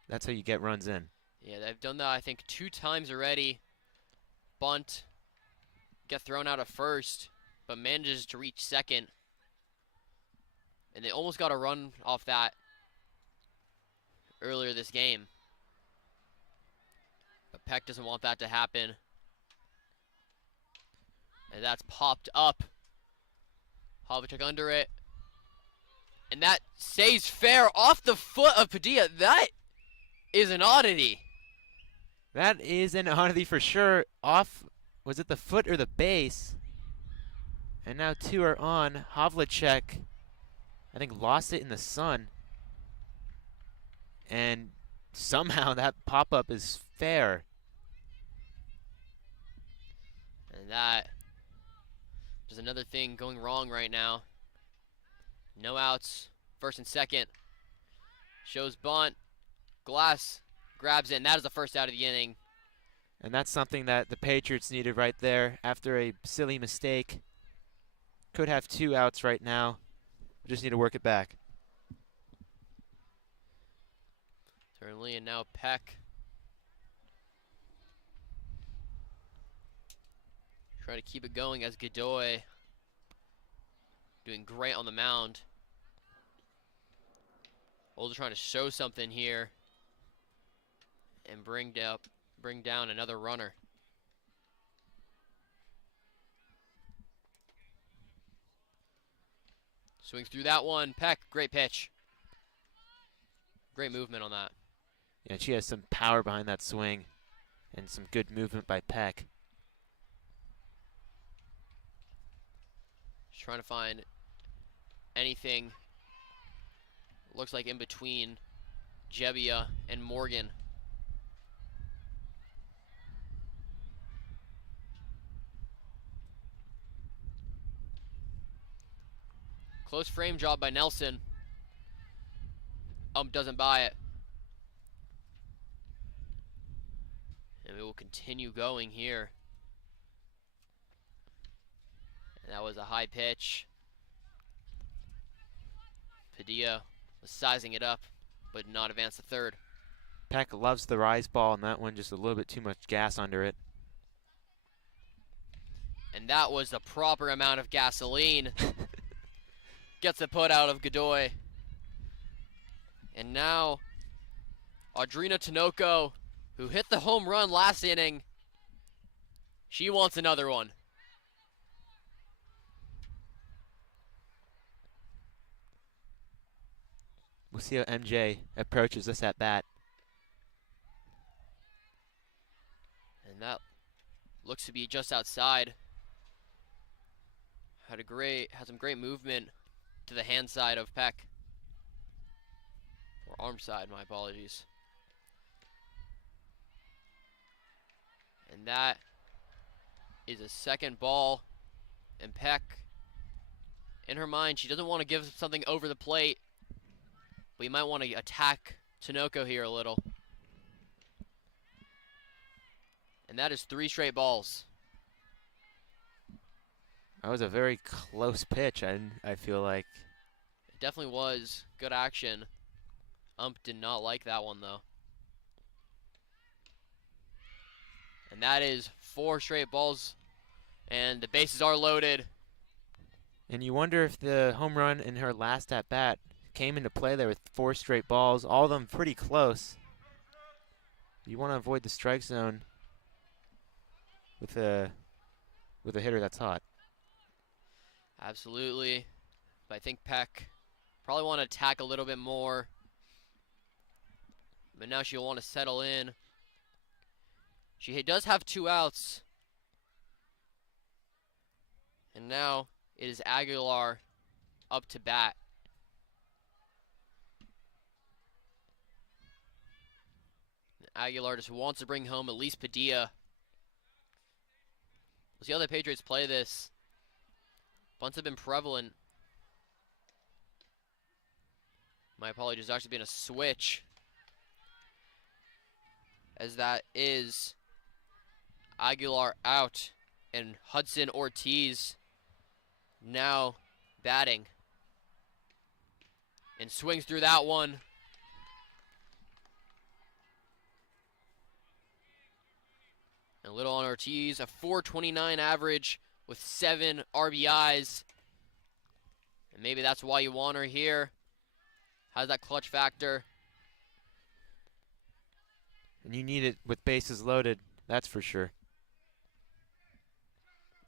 that's how you get runs in. Yeah, they've done that, I think, 2 times already. Bunt, get thrown out at first, but manages to reach second. And they almost got a run off that earlier this game. But Peck doesn't want that to happen. And that's popped up. Havlicek under it. And that stays fair off the foot of Padilla. That is an oddity. That is an oddity for sure. Off, was it the foot or the base? And now 2 are on. Havlicek, I think, lost it in the sun. And somehow that pop-up is fair. And that is another thing going wrong right now. No outs, first and second. Shows bunt. Glass grabs it, and that is the first out of the inning. And that's something that the Patriots needed right there after a silly mistake. Could have 2 outs right now. We just need to work it back. Certainly, and now Peck. Trying to keep it going as Godoy doing great on the mound. Older trying to show something here and bring down another runner. Swings through that one. Peck, great pitch. Great movement on that. Yeah, she has some power behind that swing and some good movement by Peck. Just trying to find anything, looks like in between Jebbia and Morgan. Close frame job by Nelson. Doesn't buy it. And we will continue going here. And that was a high pitch. Padilla was sizing it up, but not advance to third. Peck loves the rise ball, and that one just a little bit too much gas under it. And that was the proper amount of gasoline. Gets a put out of Godoy. And now, Audrina Tinoco, who hit the home run last inning, she wants another one. We'll see how MJ approaches this at bat. And that looks to be just outside. Had some great movement to the hand side of Peck. Or arm side, my apologies. And that is a second ball. And Peck, in her mind, she doesn't want to give something over the plate. But you might want to attack Tinoco here a little. And that is 3 straight balls. That was a very close pitch, I feel like. It definitely was good action. Ump did not like that one, though. And that is 4 straight balls. And the bases are loaded. And you wonder if the home run in her last at-bat came into play there with 4 straight balls, all of them pretty close. You want to avoid the strike zone with a hitter that's hot. Absolutely. But I think Peck probably want to attack a little bit more. But now she'll want to settle in. She does have 2 outs. And now it is Aguilar up to bat. Aguilar just wants to bring home at least Padilla. We'll see how the Patriots play this. Bunts have been prevalent. My apologies, there's actually been a switch. As that is Aguilar out and Hudson Ortiz now batting. And swings through that one. And a little on Ortiz, a .429 average with 7 RBIs. And maybe that's why you want her here. Has that clutch factor. And you need it with bases loaded, that's for sure.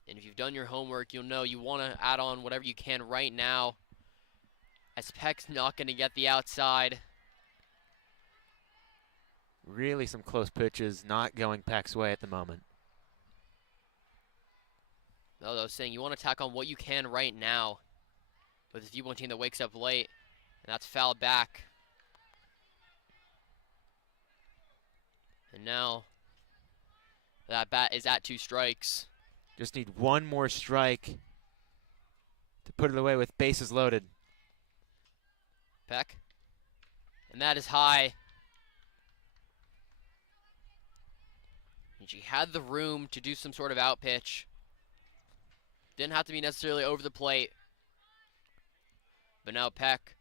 And if you've done your homework, you'll know you want to add on whatever you can right now. As Peck's not going to get the outside. Really some close pitches not going Peck's way at the moment. No, I was saying you want to tack on what you can right now with this Viewpoint team that wakes up late. And that's fouled back. And now that bat is at 2 strikes. Just need 1 more strike to put it away with bases loaded. Peck. And that is high. And she had the room to do some sort of out pitch. Didn't have to be necessarily over the plate. But now Peck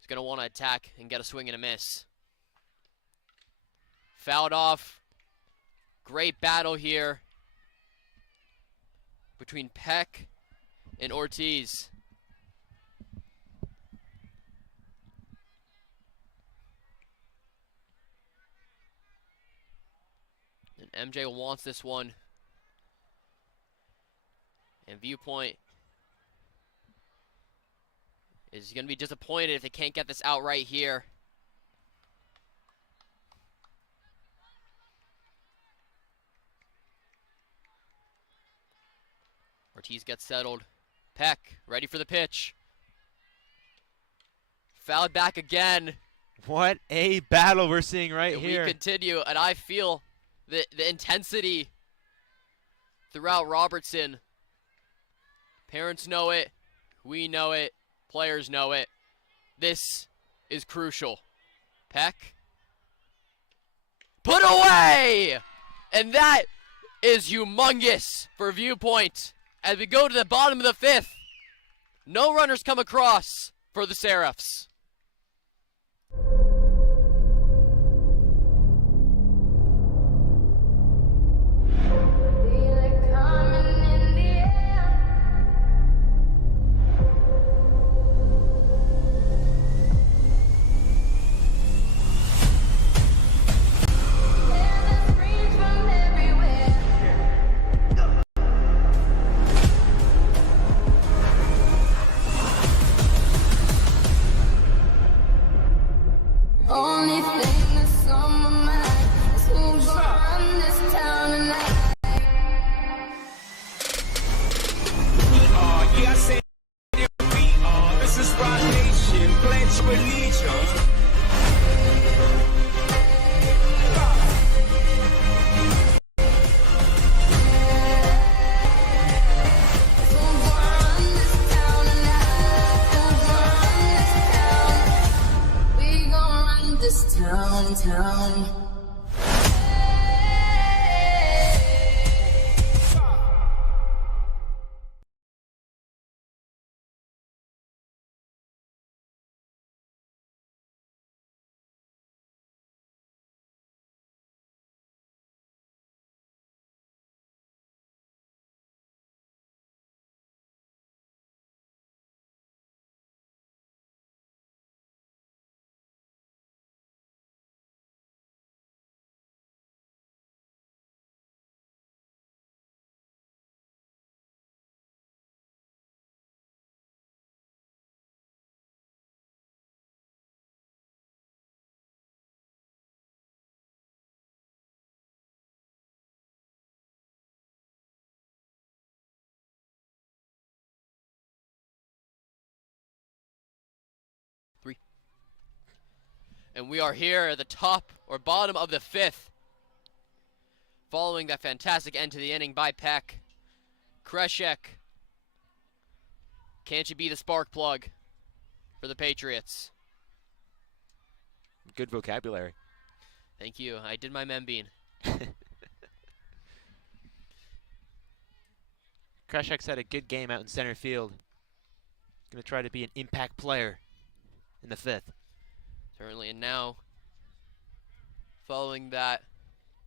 is going to want to attack and get a swing and a miss. Fouled off. Great battle here between Peck and Ortiz. And MJ wants this one. And Viewpoint is going to be disappointed if they can't get this out right here. Ortiz gets settled. Peck, ready for the pitch. Fouled back again. What a battle we're seeing right and here. We continue, and I feel the intensity throughout Robertson. Parents know it. We know it. Players know it. This is crucial. Peck. Put away! And that is humongous for Viewpoint. As we go to the bottom of the 5th, no runners come across for the Seraphs. town. And we are here at the top or bottom of the 5th. Following that fantastic end to the inning by Peck. Kreshek. Can't you be the spark plug for the Patriots? Good vocabulary. Thank you. I did my Membean. Kreshek's had a good game out in center field. Going to try to be an impact player in the 5th. Certainly, and now, following that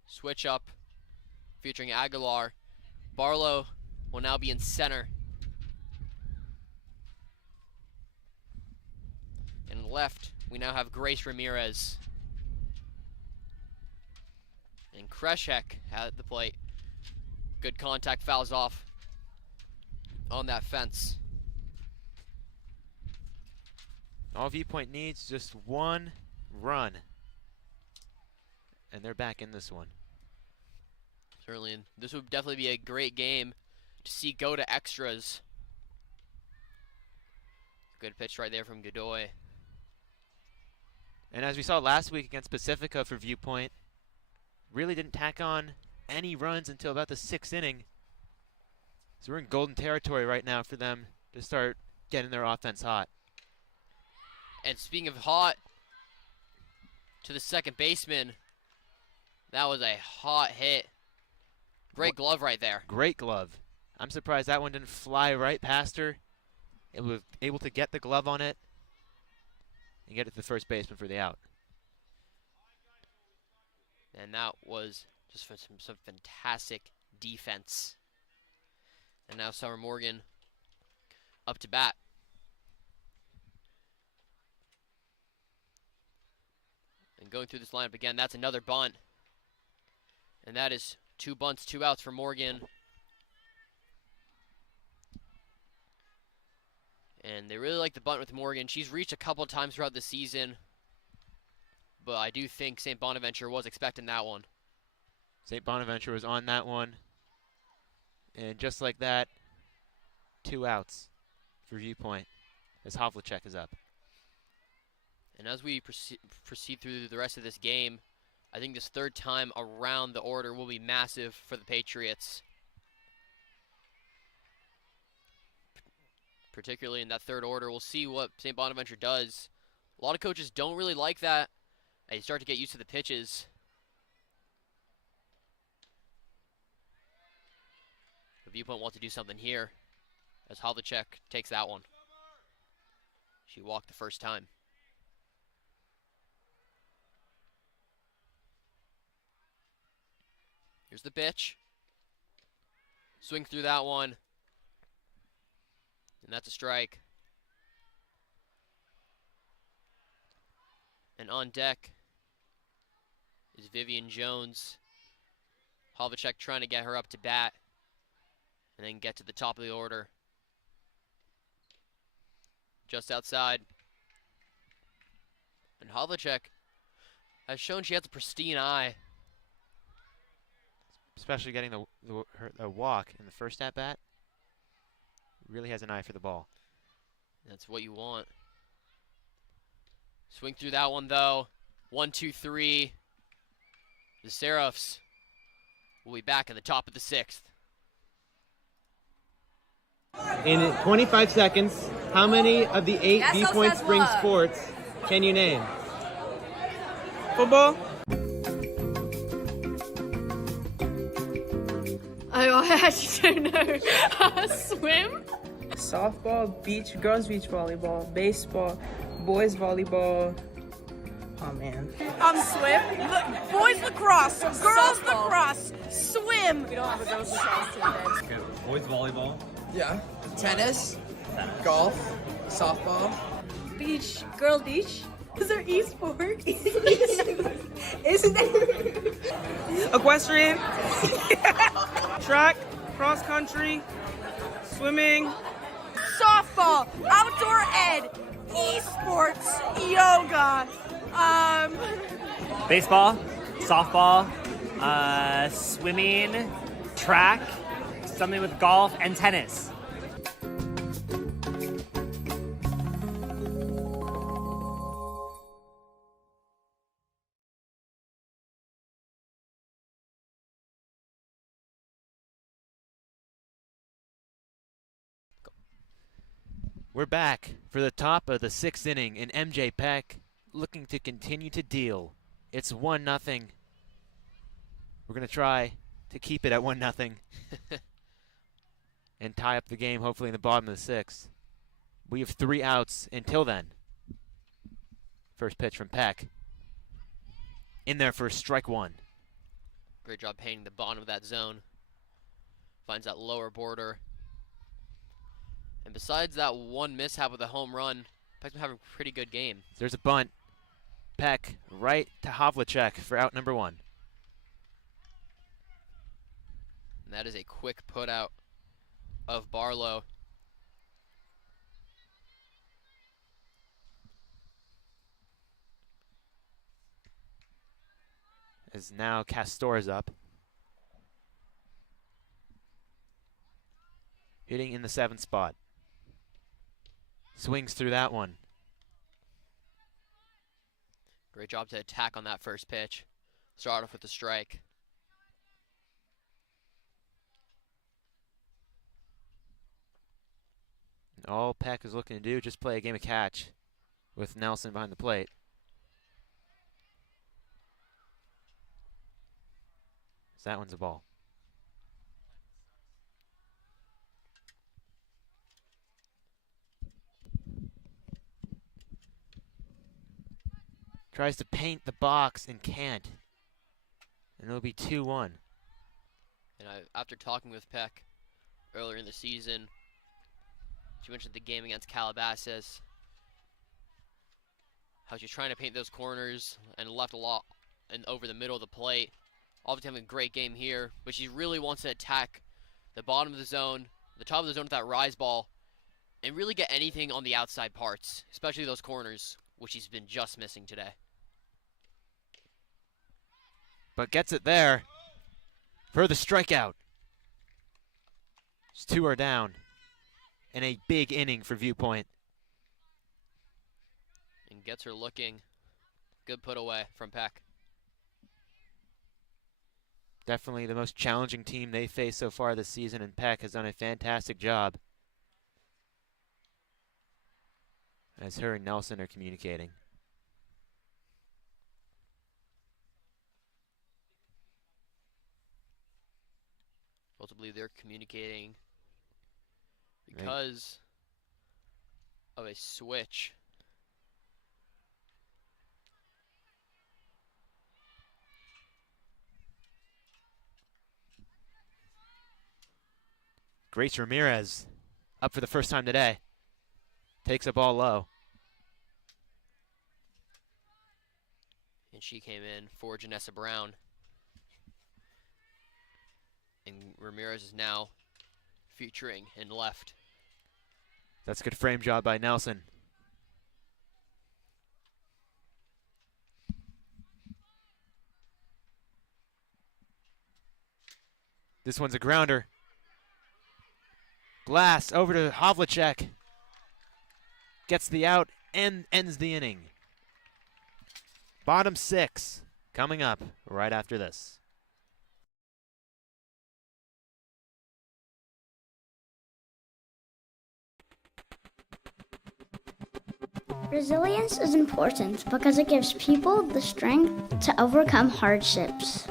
switch up featuring Aguilar, Barlow will now be in center. And left, we now have Grace Ramirez. And Kreshek at the plate. Good contact, fouls off on that fence. All Viewpoint needs just one run. And they're back in this one. Certainly, and this would definitely be a great game to see go to extras. Good pitch right there from Godoy. And as we saw last week against Pacifica for Viewpoint, really didn't tack on any runs until about the 6th inning. So we're in golden territory right now for them to start getting their offense hot. And speaking of hot, to the second baseman, that was a hot hit. Great glove right there. Great glove. I'm surprised that one didn't fly right past her. It was able to get the glove on it and get it to the first baseman for the out. And that was just for some fantastic defense. And now Summer Morgan up to bat. And going through this lineup again, that's another bunt. And that is 2 bunts, 2 outs for Morgan. And they really like the bunt with Morgan. She's reached a couple times throughout the season. But I do think St. Bonaventure was expecting that one. St. Bonaventure was on that one. And just like that, 2 outs for Viewpoint as Havlicek is up. And as we proceed through the rest of this game, I think this 3rd time around the order will be massive for the Patriots. Particularly in that 3rd order. We'll see what St. Bonaventure does. A lot of coaches don't really like that. They start to get used to the pitches. The Viewpoint wants to do something here as Havlicek takes that one. She walked the first time. Here's the pitch. Swing through that one. And that's a strike. And on deck is Vivian Jones. Havlicek trying to get her up to bat. And then get to the top of the order. Just outside. And Havlicek has shown she has a pristine eye. Especially getting the walk in the first at-bat. Really has an eye for the ball. That's what you want. Swing through that one, though. 1, 2, 3. The Seraphs will be back in the top of the 6th. In 25 seconds, how many of the 8 Viewpoint Spring sports can you name? Football. I actually don't know. Swim? Softball, girls beach volleyball, baseball, boys volleyball. Oh man. Swim. Boys lacrosse. Girls lacrosse. Swim. We don't have a girls lacrosse team today. Boys volleyball. Yeah. Tennis. Golf. Softball. Beach. Girls beach? Is there e-sport? Isn't there? Equestrian. Track, cross country, swimming. Softball. Outdoor ed. Esports. Yoga. Baseball, softball, swimming, track, something with golf and tennis. We're back for the top of the 6th inning, and MJ Peck looking to continue to deal. It's 1-0. We're going to try to keep it at 1-0 and tie up the game, hopefully in the bottom of the 6th. We have 3 outs until then. First pitch from Peck. In there for strike 1. Great job painting the bottom of that zone. Finds that lower border. And besides that one mishap with a home run, Peck's been having a pretty good game. There's a bunt. Peck right to Havlicek for out number 1. And that is a quick put out of Barlow. As now Castor's up. Hitting in the 7th spot. Swings through that one. Great job to attack on that first pitch. Start off with the strike. All Peck is looking to do, just play a game of catch with Nelson behind the plate. So that one's a ball. Tries to paint the box and can't. And it'll be 2-1. And after talking with Peck earlier in the season, she mentioned the game against Calabasas, how she's trying to paint those corners and left a lot and over the middle of the plate. Obviously having a great game here, but she really wants to attack the bottom of the zone, the top of the zone with that rise ball, and really get anything on the outside parts, especially those corners, which she's been just missing today. But gets it there for the strikeout. Just 2 are down. And a big inning for Viewpoint. And gets her looking. Good put away from Peck. Definitely the most challenging team they faced so far this season, and Peck has done a fantastic job. As her and Nelson are communicating. Ultimately, they're communicating because of a switch. Grace Ramirez up for the first time today. Takes a ball low. And she came in for Janessa Brown. And Ramirez is now featuring in left. That's a good frame job by Nelson. This one's a grounder. Glass over to Havlicek. Gets the out and ends the inning. Bottom 6 coming up right after this. Resilience is important because it gives people the strength to overcome hardships.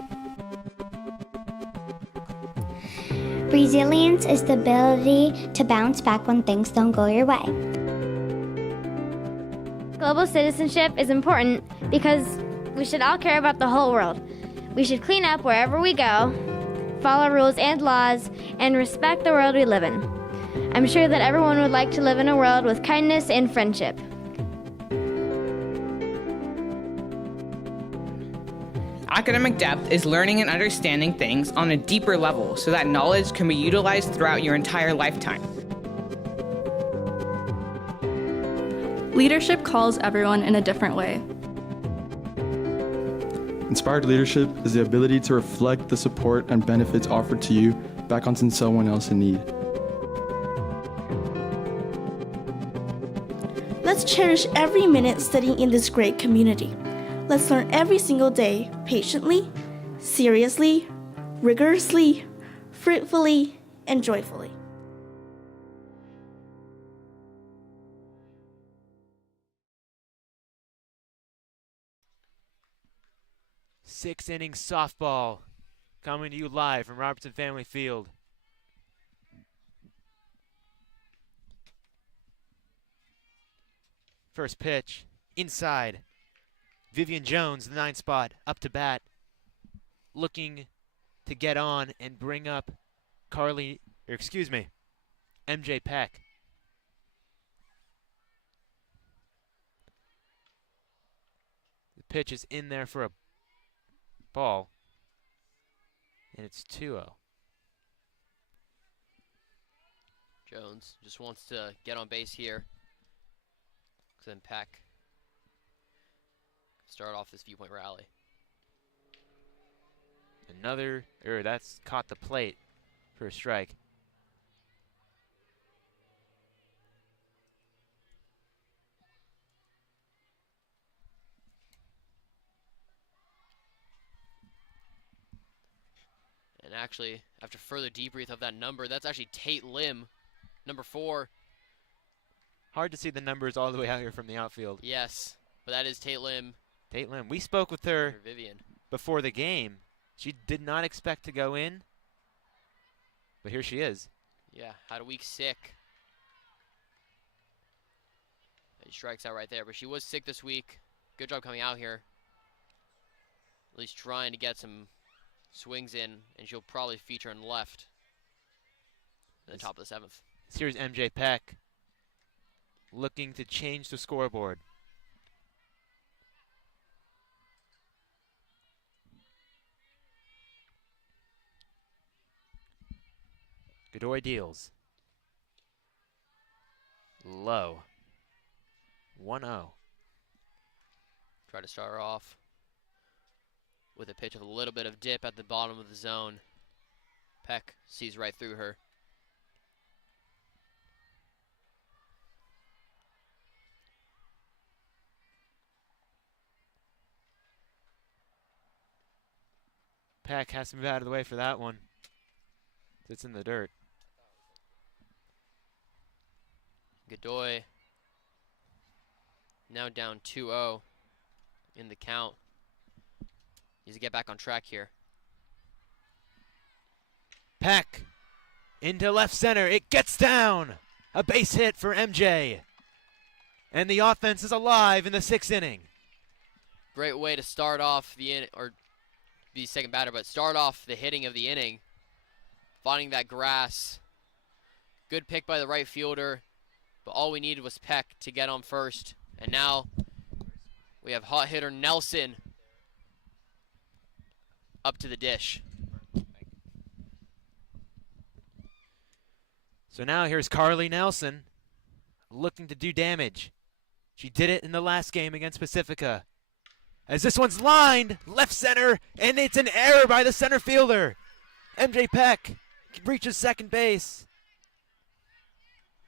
Resilience is the ability to bounce back when things don't go your way. Global citizenship is important because we should all care about the whole world. We should clean up wherever we go, follow rules and laws, and respect the world we live in. I'm sure that everyone would like to live in a world with kindness and friendship. Academic depth is learning and understanding things on a deeper level so that knowledge can be utilized throughout your entire lifetime. Leadership calls everyone in a different way. Inspired leadership is the ability to reflect the support and benefits offered to you back onto someone else in need. Let's cherish every minute studying in this great community. Let's learn every single day, patiently, seriously, rigorously, fruitfully, and joyfully. Six inning softball coming to you live from Robertson Family Field. First pitch, inside. Vivian Jones, the 9th spot, up to bat, looking to get on and bring up MJ Peck. The pitch is in there for a ball, and it's 2-0. Jones just wants to get on base here. Then Peck start off this Viewpoint rally. That's caught the plate for a strike. And actually, after further debrief of that number, that's actually Tate Lim, number 4. Hard to see the numbers all the way out here from the outfield. Yes, but that is Tate Lim. Tate Lim. We spoke with her Vivian before the game. She did not expect to go in, but here she is. Yeah, had a week sick. He strikes out right there, but she was sick this week. Good job coming out here. At least trying to get some swings in, and she'll probably feature on the left in the top of the 7th. Here's MJ Peck looking to change the scoreboard. Godoy deals. Low. 1-0. Try to start her off with a pitch of a little bit of dip at the bottom of the zone. Peck sees right through her. Peck has to move out of the way for that one. It's in the dirt. Godoy now down 2-0 in the count. Needs to get back on track here. Peck into left center. It gets down. A base hit for MJ. And the offense is alive in the 6th inning. Great way to start off the inning, or the second batter, but start off the hitting of the inning. Finding that grass. Good pick by the right fielder, but all we needed was Peck to get on first. And now we have hot hitter Nelson up to the dish. So now here's Carly Nelson looking to do damage. She did it in the last game against Pacifica. As this one's lined, left center, and it's an error by the center fielder. MJ Peck reaches second base.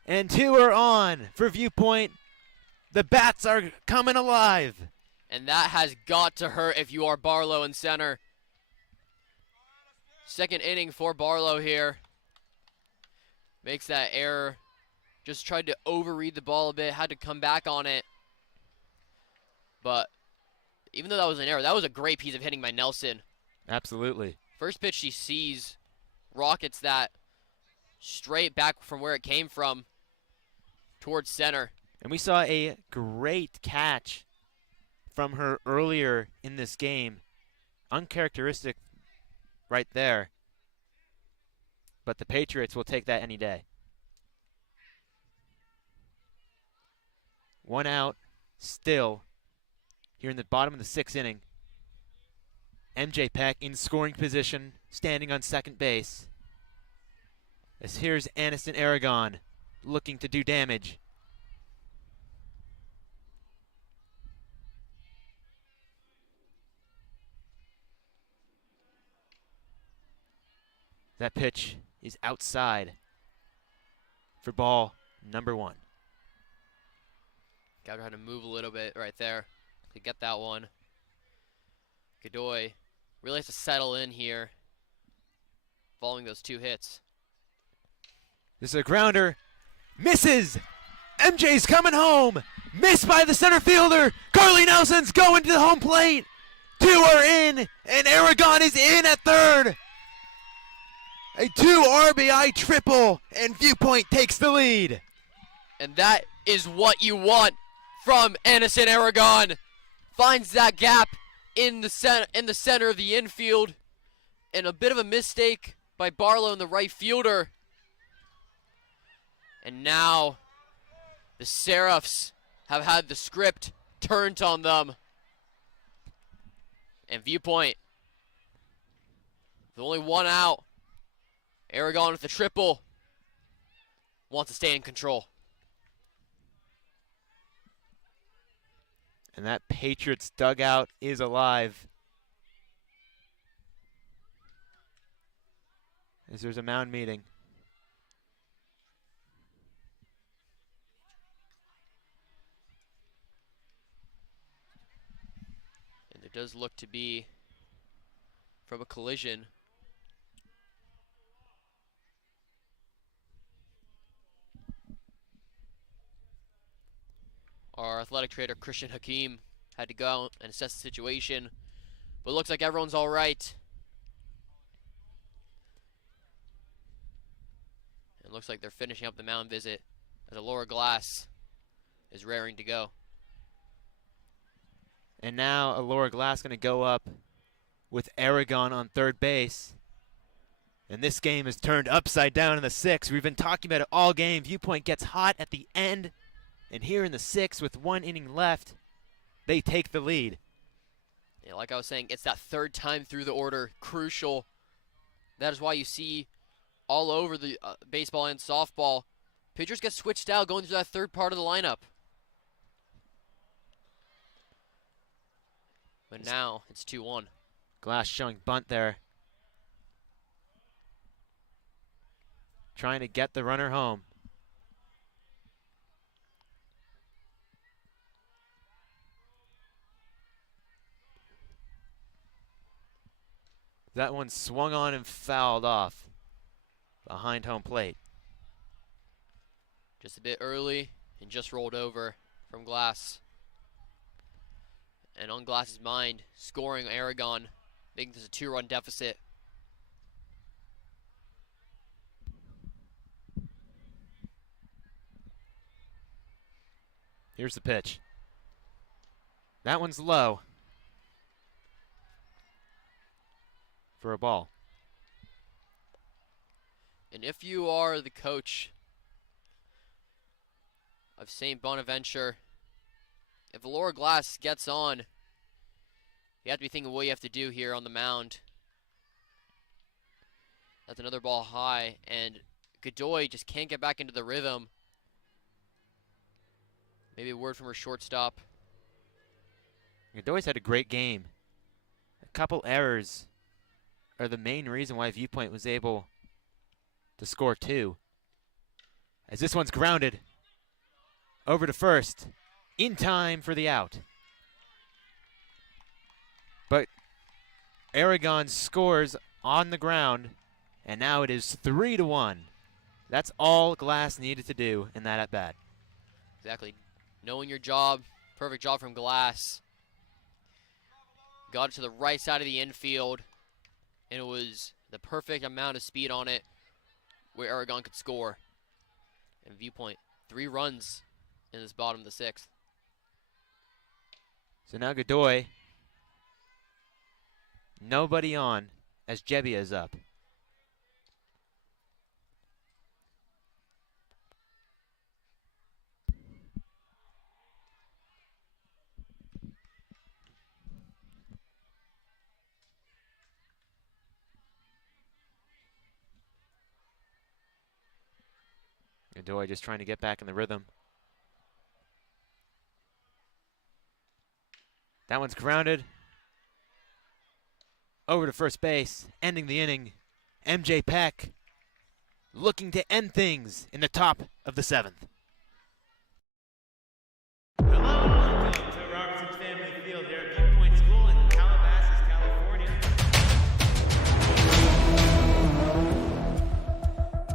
And 2 are on for Viewpoint. The bats are coming alive. And that has got to hurt if you are Barlow in center. Second inning for Barlow here. Makes that error. Just tried to overread the ball a bit, had to come back on it. But even though that was an error, that was a great piece of hitting by Nelson. Absolutely. First pitch she sees, rockets that straight back from where it came from towards center. And we saw a great catch from her earlier in this game. Uncharacteristic right there. But the Patriots will take that any day. 1 out, still, here in the bottom of the 6th inning. MJ Peck in scoring position, standing on second base. As here's Aniston Aragon looking to do damage. That pitch is outside for ball number 1. Got to try to move a little bit right there to get that one. Godoy really has to settle in here following those 2 hits. This is a grounder. Misses! MJ's coming home! Missed by the center fielder! Carly Nelson's going to the home plate! 2 are in, and Aragon is in at third! A 2 RBI triple, and Viewpoint takes the lead. And that is what you want from Aniston Aragon. Finds that gap in the center of the infield, and a bit of a mistake by Barlow in the right fielder. And now the Seraphs have had the script turned on them. And Viewpoint, with only 1 out, Aragon with the triple, wants to stay in control. And that Patriots dugout is alive. As there's a mound meeting. And there does look to be, from a collision, our athletic trader, Christian Hakeem, had to go out and assess the situation. But it looks like everyone's all right. It looks like they're finishing up the mound visit as a lower glass is raring to go. And now a lower glass going to go up with Aragon on third base. And this game is turned upside down in the 6th. We've been talking about it all game. Viewpoint gets hot at the end. And here in the 6th, with 1 inning left, they take the lead. Yeah, like I was saying, it's that 3rd time through the order, crucial. That is why you see all over the baseball and softball, pitchers get switched out going through that 3rd part of the lineup. But now it's 2-1. Glass showing bunt there. Trying to get the runner home. That one swung on and fouled off behind home plate. Just a bit early and just rolled over from Glass. And on Glass's mind, scoring Aragon, making this a 2-run deficit. Here's the pitch. That one's low. For a ball. And if you are the coach of St. Bonaventure, if the lower glass gets on, you have to be thinking what you have to do here on the mound. That's another ball high, and Godoy just can't get back into the rhythm. Maybe a word from her shortstop. Godoy's had a great game. A couple errors are the main reason why Viewpoint was able to score 2. As this one's grounded over to first, in time for the out. But Aragon scores on the ground, and now it is 3-1. That's all Glass needed to do in that at-bat. Exactly. Knowing your job, perfect job from Glass. got it to the right side of the infield, and it was the perfect amount of speed on it where Aragon could score. And Viewpoint, 3 runs in this bottom of the 6th. So now Godoy, nobody on as Jebbia is up. Godoy just trying to get back in the rhythm. That one's grounded. Over to first base, ending the inning. MJ Peck looking to end things in the top of the 7th. Hello and welcome to Robertson Family Field here at Viewpoint School in Calabasas, California.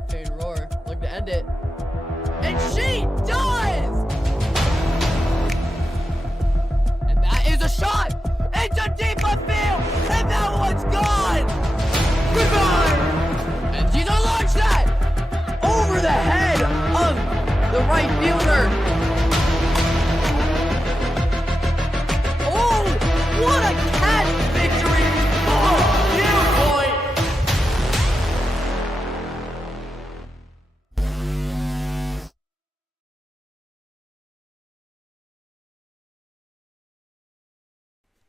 Paid roar, look to end it. And she does! And that is a shot into deep left field, and that one's gone! Goodbye! And she's launched that over the head of the right fielder. Oh, what a catch victory for Viewpoint!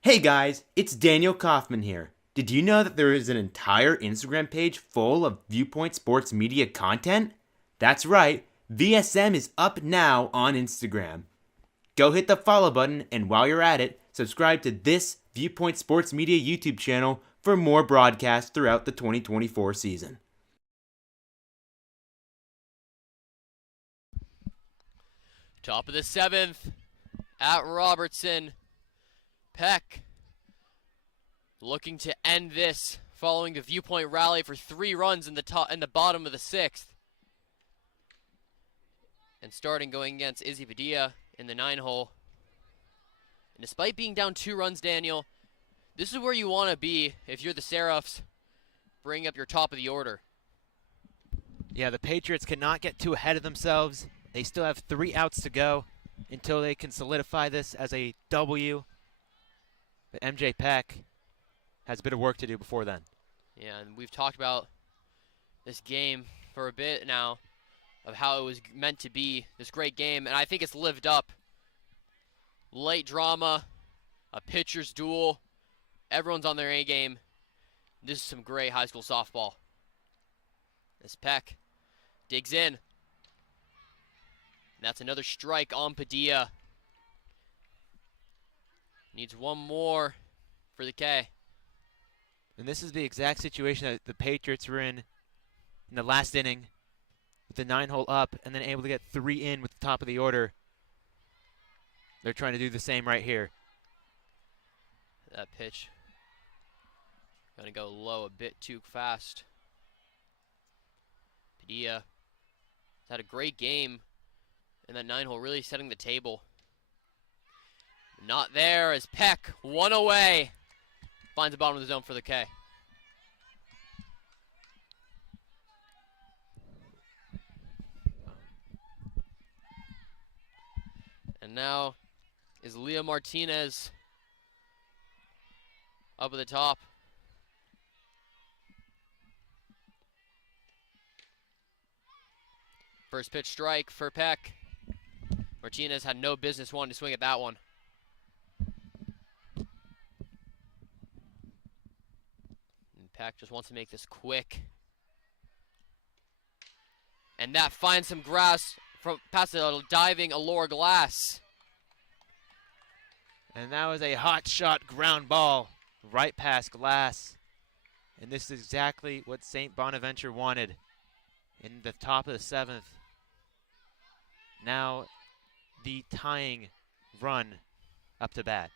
Hey guys, it's Daniel Kaufman here. Did you know that there is an entire Instagram page full of Viewpoint Sports Media content? That's right, VSM is up now on Instagram. Go hit the follow button, and while you're at it, subscribe to this Viewpoint Sports Media YouTube channel for more broadcasts throughout the 2024 season. Top of the 7th at Robertson. Peck looking to end this following the Viewpoint rally for 3 runs in the bottom of the 6th. And starting going against Izzy Padilla in the 9-hole. And despite being down 2 runs, Daniel, this is where you want to be if you're the Seraphs. Bring up your top of the order. Yeah, the Patriots cannot get too ahead of themselves. They still have 3 outs to go until they can solidify this as a W. But MJ Peck has a bit of work to do before then. Yeah, and we've talked about this game for a bit now of how it was meant to be, this great game, and I think it's lived up. Late drama, a pitcher's duel, everyone's on their A game. This is some great high school softball. As Peck digs in. And that's another strike on Padilla. Needs one more for the K. And this is the exact situation that the Patriots were in the last inning, with the 9-hole up and then able to get 3 in with the top of the order. They're trying to do the same right here. That pitch gonna go low a bit too fast. Padilla has had a great game in that 9-hole, really setting the table. Not there as Peck, 1 away, finds the bottom of the zone for the K. And now is Leah Martinez up at the top. First pitch strike for Peck. Martinez had no business wanting to swing at that one. And Peck just wants to make this quick. And that finds some grass from past a diving Allure Glass. And that was a hot shot ground ball right past Glass. And this is exactly what St. Bonaventure wanted in the top of the 7th. Now the tying run up to bat.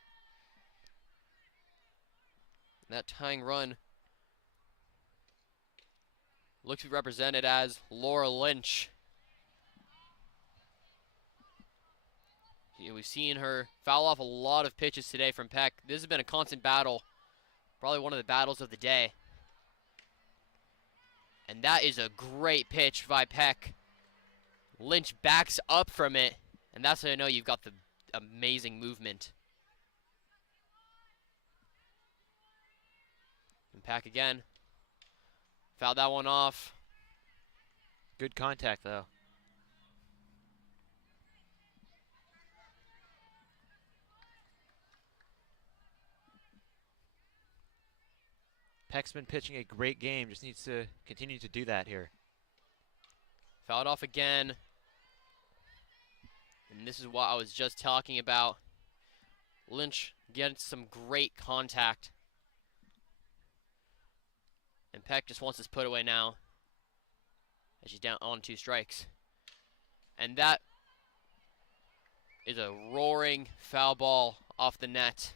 That tying run looks to be represented as Laura Lynch. We've seen her foul off a lot of pitches today from Peck. This has been a constant battle, probably one of the battles of the day. And that is a great pitch by Peck. Lynch backs up from it, and that's how you know you've got the amazing movement. And Peck again. Fouled that one off. Good contact, though. Peck's been pitching a great game. Just needs to continue to do that here. Fouled off again. And this is what I was just talking about. Lynch gets some great contact. And Peck just wants this put away now, as she's down on 2 strikes. And that is a roaring foul ball off the net.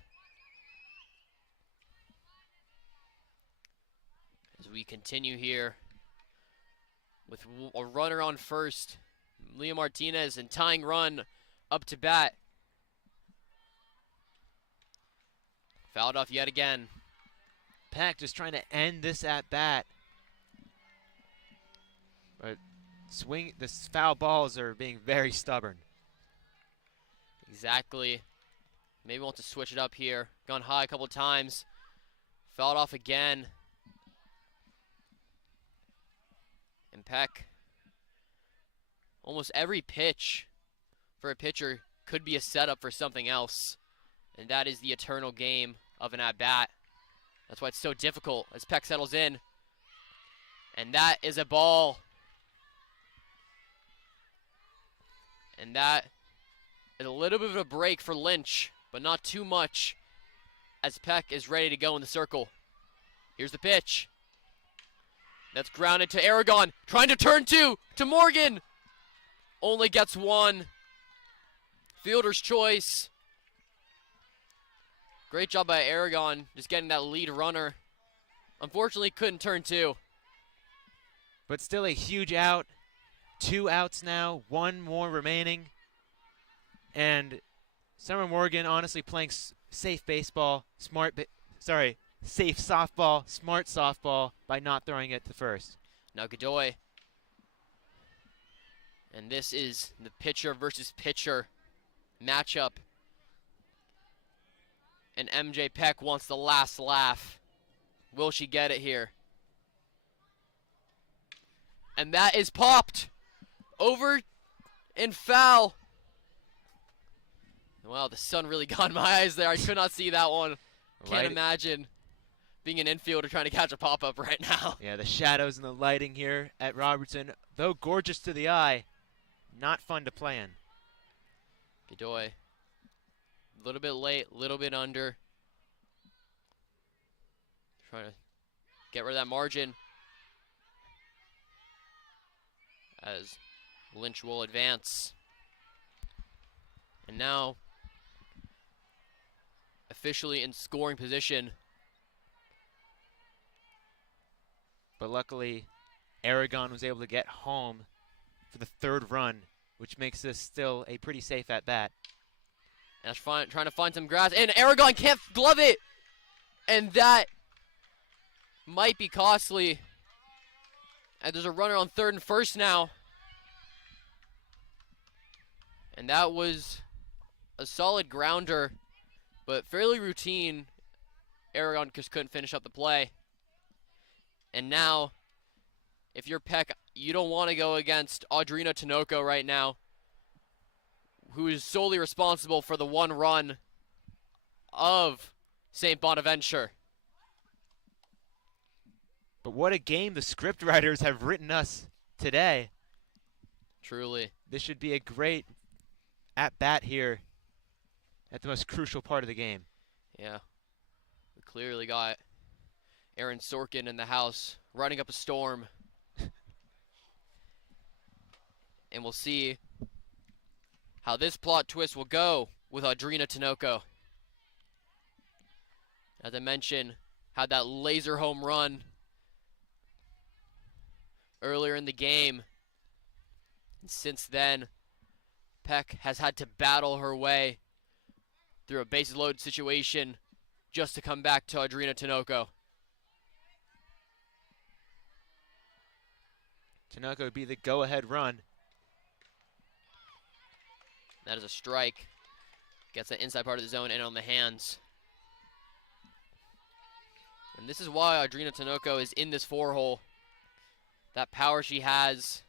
As we continue here with a runner on first, Leah Martinez, and tying run up to bat. Fouled off yet again. Peck just trying to end this at bat. But the foul balls are being very stubborn. Exactly. Maybe wants to switch it up here. Gone high a couple times. Fouled off again. And Peck, almost every pitch for a pitcher could be a setup for something else. And that is the eternal game of an at-bat. That's why it's so difficult as Peck settles in. And that is a ball. And that is a little bit of a break for Lynch, but not too much, as Peck is ready to go in the circle. Here's the pitch. That's grounded to Aragon, trying to turn 2 to Morgan. Only gets 1. Fielder's choice. Great job by Aragon, just getting that lead runner. Unfortunately, couldn't turn 2. But still a huge out. 2 outs now, 1 more remaining. And Summer Morgan honestly playing safe baseball, safe softball, smart softball by not throwing it to first. Now Godoy. And this is the pitcher versus pitcher matchup. And MJ Peck wants the last laugh. Will she get it here? And that is popped. Over and foul. Wow, the sun really got in my eyes there. I could not see that one. Can't imagine being an infielder trying to catch a pop-up right now. Yeah, the shadows and the lighting here at Robertson, though gorgeous to the eye, not fun to play in. Godoy, a little bit late, a little bit under. Trying to get rid of that margin as Lynch will advance. And now, officially in scoring position. But luckily, Aragon was able to get home for the 3rd run, which makes this still a pretty safe at bat. And that's trying to find some grass, and Aragon can't glove it! And that might be costly. And there's a runner on 3rd and 1st now. And that was a solid grounder, but fairly routine. Aragon just couldn't finish up the play. And now, if you're Peck, you don't want to go against Audrina Tinoco right now, who is solely responsible for the 1 run of St. Bonaventure. But what a game the script writers have written us today. Truly. This should be a great at-bat here at the most crucial part of the game. Yeah. We clearly got Aaron Sorkin in the house running up a storm. And we'll see how this plot twist will go with Audrina Tinoco. As I mentioned, had that laser home run earlier in the game. And since then, Peck has had to battle her way through a bases loaded situation just to come back to Adrina Tinoco. Tinoco would be the go-ahead run. That is a strike. Gets that inside part of the zone and on the hands. And this is why Adrina Tinoco is in this 4-hole. That power she has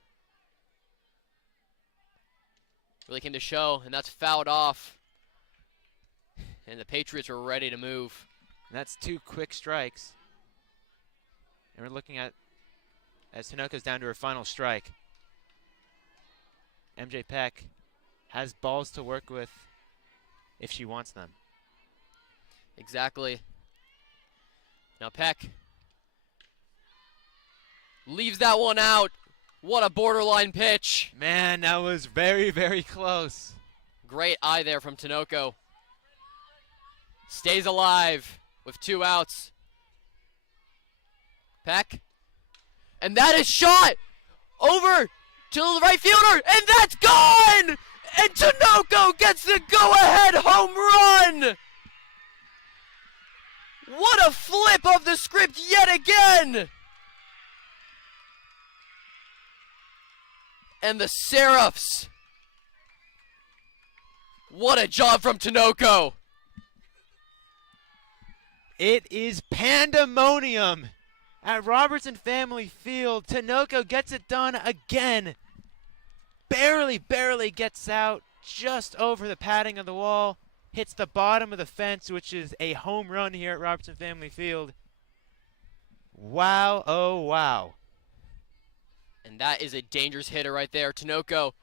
really came to show, and that's fouled off. And the Patriots are ready to move. And that's 2 quick strikes. And we're looking at, as Tinoco's down to her final strike, MJ Peck has balls to work with if she wants them. Exactly. Now Peck leaves that one out. What a borderline pitch. Man, that was very, very close. Great eye there from Tinoco. Stays alive with 2 outs. Peck. And that is shot over to the right fielder, and that's gone! And Tinoco gets the go-ahead home run! What a flip of the script yet again! And the Seraphs. What a job from Tinoco! It is pandemonium at Robertson Family Field. Tinoco gets it done again. Barely gets out just over the padding of the wall. Hits the bottom of the fence, which is a home run here at Robertson Family Field. Wow, oh wow. And that is a dangerous hitter right there. Tinoco,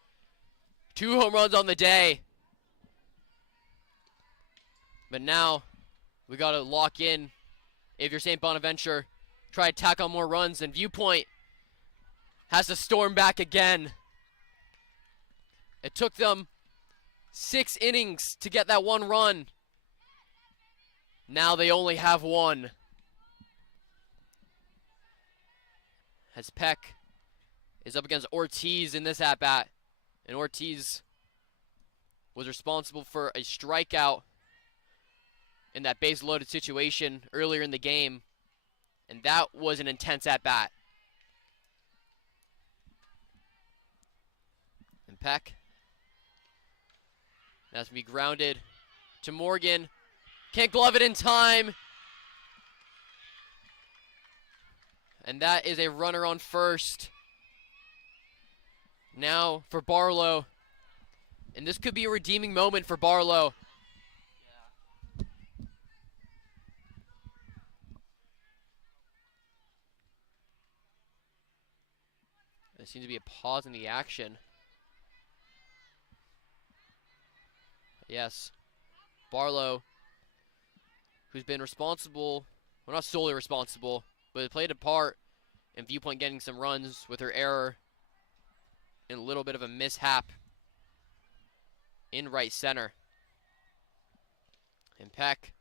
2 home runs on the day. But now we got to lock in. If you're St. Bonaventure, try to tack on more runs, and Viewpoint has to storm back again. It took them 6 innings to get that 1 run. Now they only have 1. As Peck is up against Ortiz in this at-bat. And Ortiz was responsible for a strikeout in that base-loaded situation earlier in the game. And that was an intense at-bat. And Peck has to be grounded to Morgan. Can't glove it in time. And that is a runner on first. Now for Barlow. And this could be a redeeming moment for Barlow. There seems to be a pause in the action. Yes, Barlow, who's been responsible, well, not solely responsible, but played a part in Viewpoint getting some runs with her error and a little bit of a mishap in right center. And Peck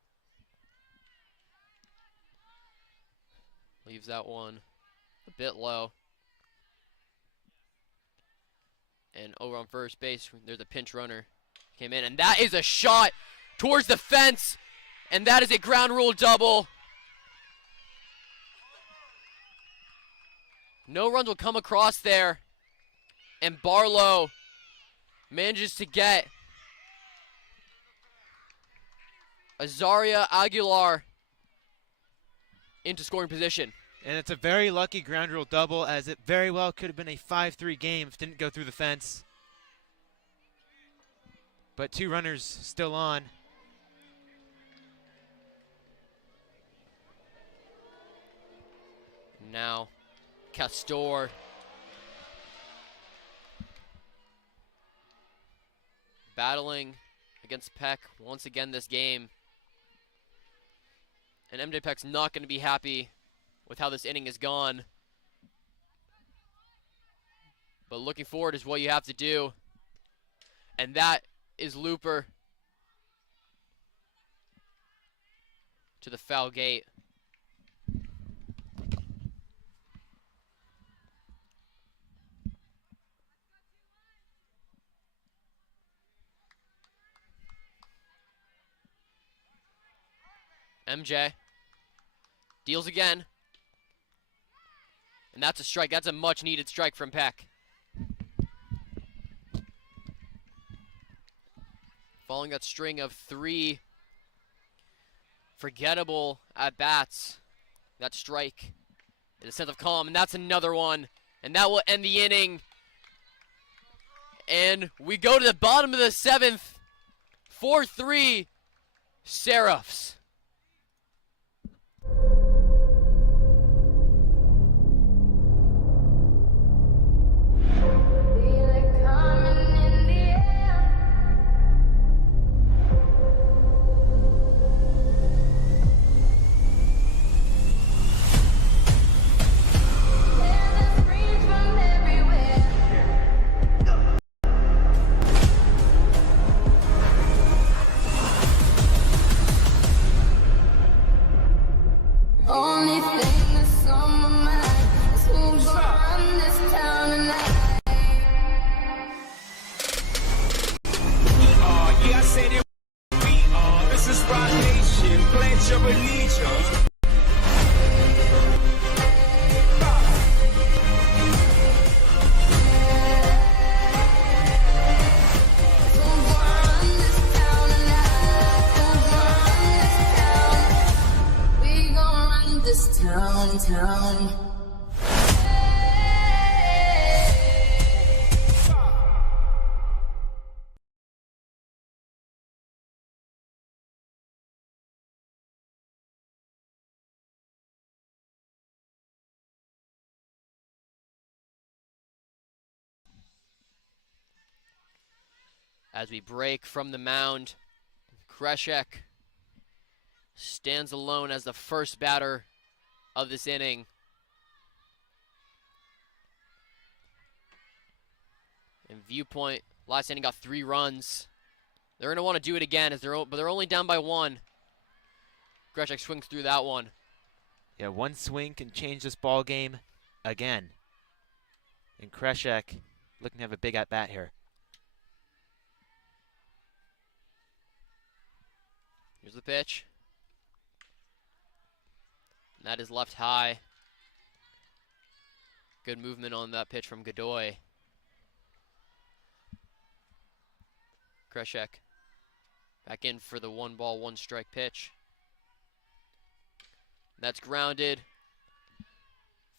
leaves that one a bit low. And over on first base, there's a pinch runner. Came in, and that is a shot towards the fence, and that is a ground rule double. No runs will come across there, and Barlow manages to get Azaria Aguilar into scoring position. And it's a very lucky ground rule double, as it very well could have been a 5-3 game if it didn't go through the fence. But 2 runners still on. Now, Castor battling against Peck once again this game. And MJ Peck's not going to be happy with how this inning has gone. But looking forward is what you have to do. And that is Looper to the foul gate. MJ deals again. And that's a strike. That's a much-needed strike from Peck. Following that string of 3 forgettable at-bats, that strike is a sense of calm, and that's another one. And that will end the inning. And we go to the bottom of the 7th. 4-3, Seraphs. Only thing that's on my mind is who's gonna run this town tonight. Yeah, I said it. We are. This is Rock Nation. Pledge your allegiance. This town. As we break from the mound, Kreshek stands alone as the first batter of this inning. And Viewpoint, last inning, got 3 runs. They're going to want to do it again, but they're only down by 1. Kreshek swings through that one. Yeah, one swing can change this ball game again. And Kreshek looking to have a big at-bat here. Here's the pitch. And that is left high. Good movement on that pitch from Godoy. Kreshek back in for the 1-ball, 1-strike pitch. That's grounded.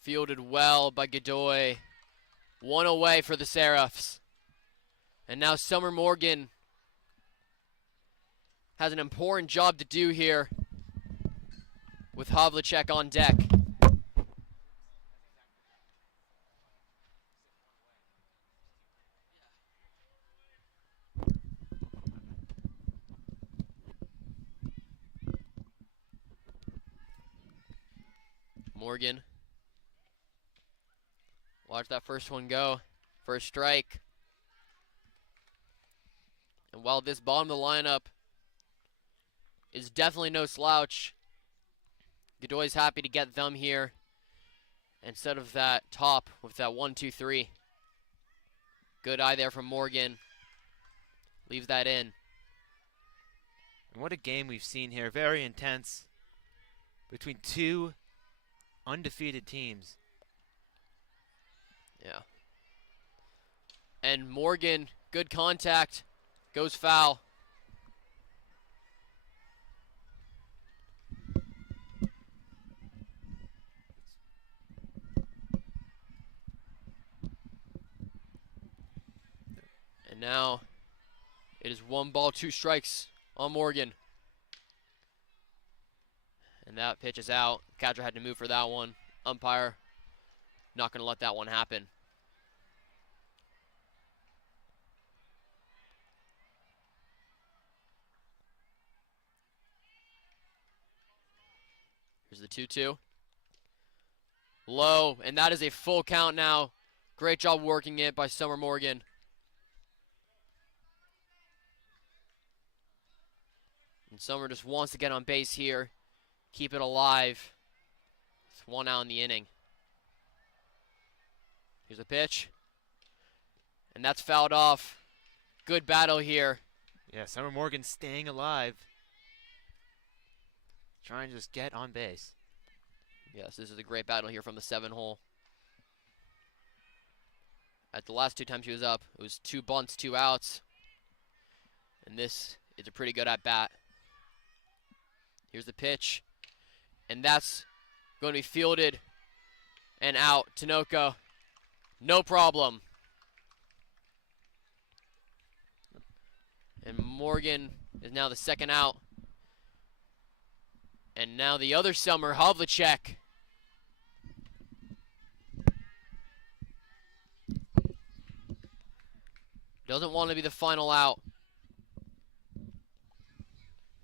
Fielded well by Godoy. 1 away for the Seraphs. And now Summer Morgan has an important job to do here with Havlicek on deck. Morgan. Watch that first one go. First strike. And while this bottom of the lineup is definitely no slouch, Godoy's happy to get them here instead of that top with that 1-2-3. Good eye there from Morgan. Leaves that in. And what a game we've seen here. Very intense between 2 undefeated teams. Yeah. And Morgan, good contact, goes foul. And now it is 1 ball, 2 strikes on Morgan. And that pitch is out. Catcher had to move for that one. Umpire not going to let that one happen. Here's the 2-2. Low, and that is a full count now. Great job working it by Summer Morgan. And Summer just wants to get on base here. Keep it alive. It's 1 out in the inning. Here's a pitch. And that's fouled off. Good battle here. Yeah, Summer Morgan staying alive. trying to just get on base. Yes, this is a great battle here from the 7-hole. At the last 2 times he was up, it was 2 bunts, 2 outs. And this is a pretty good at-bat. Here's the pitch. And that's going to be fielded and out. Tinoco, no problem. And Morgan is now the second out. And now the other summer, Havlicek. Doesn't want to be the final out.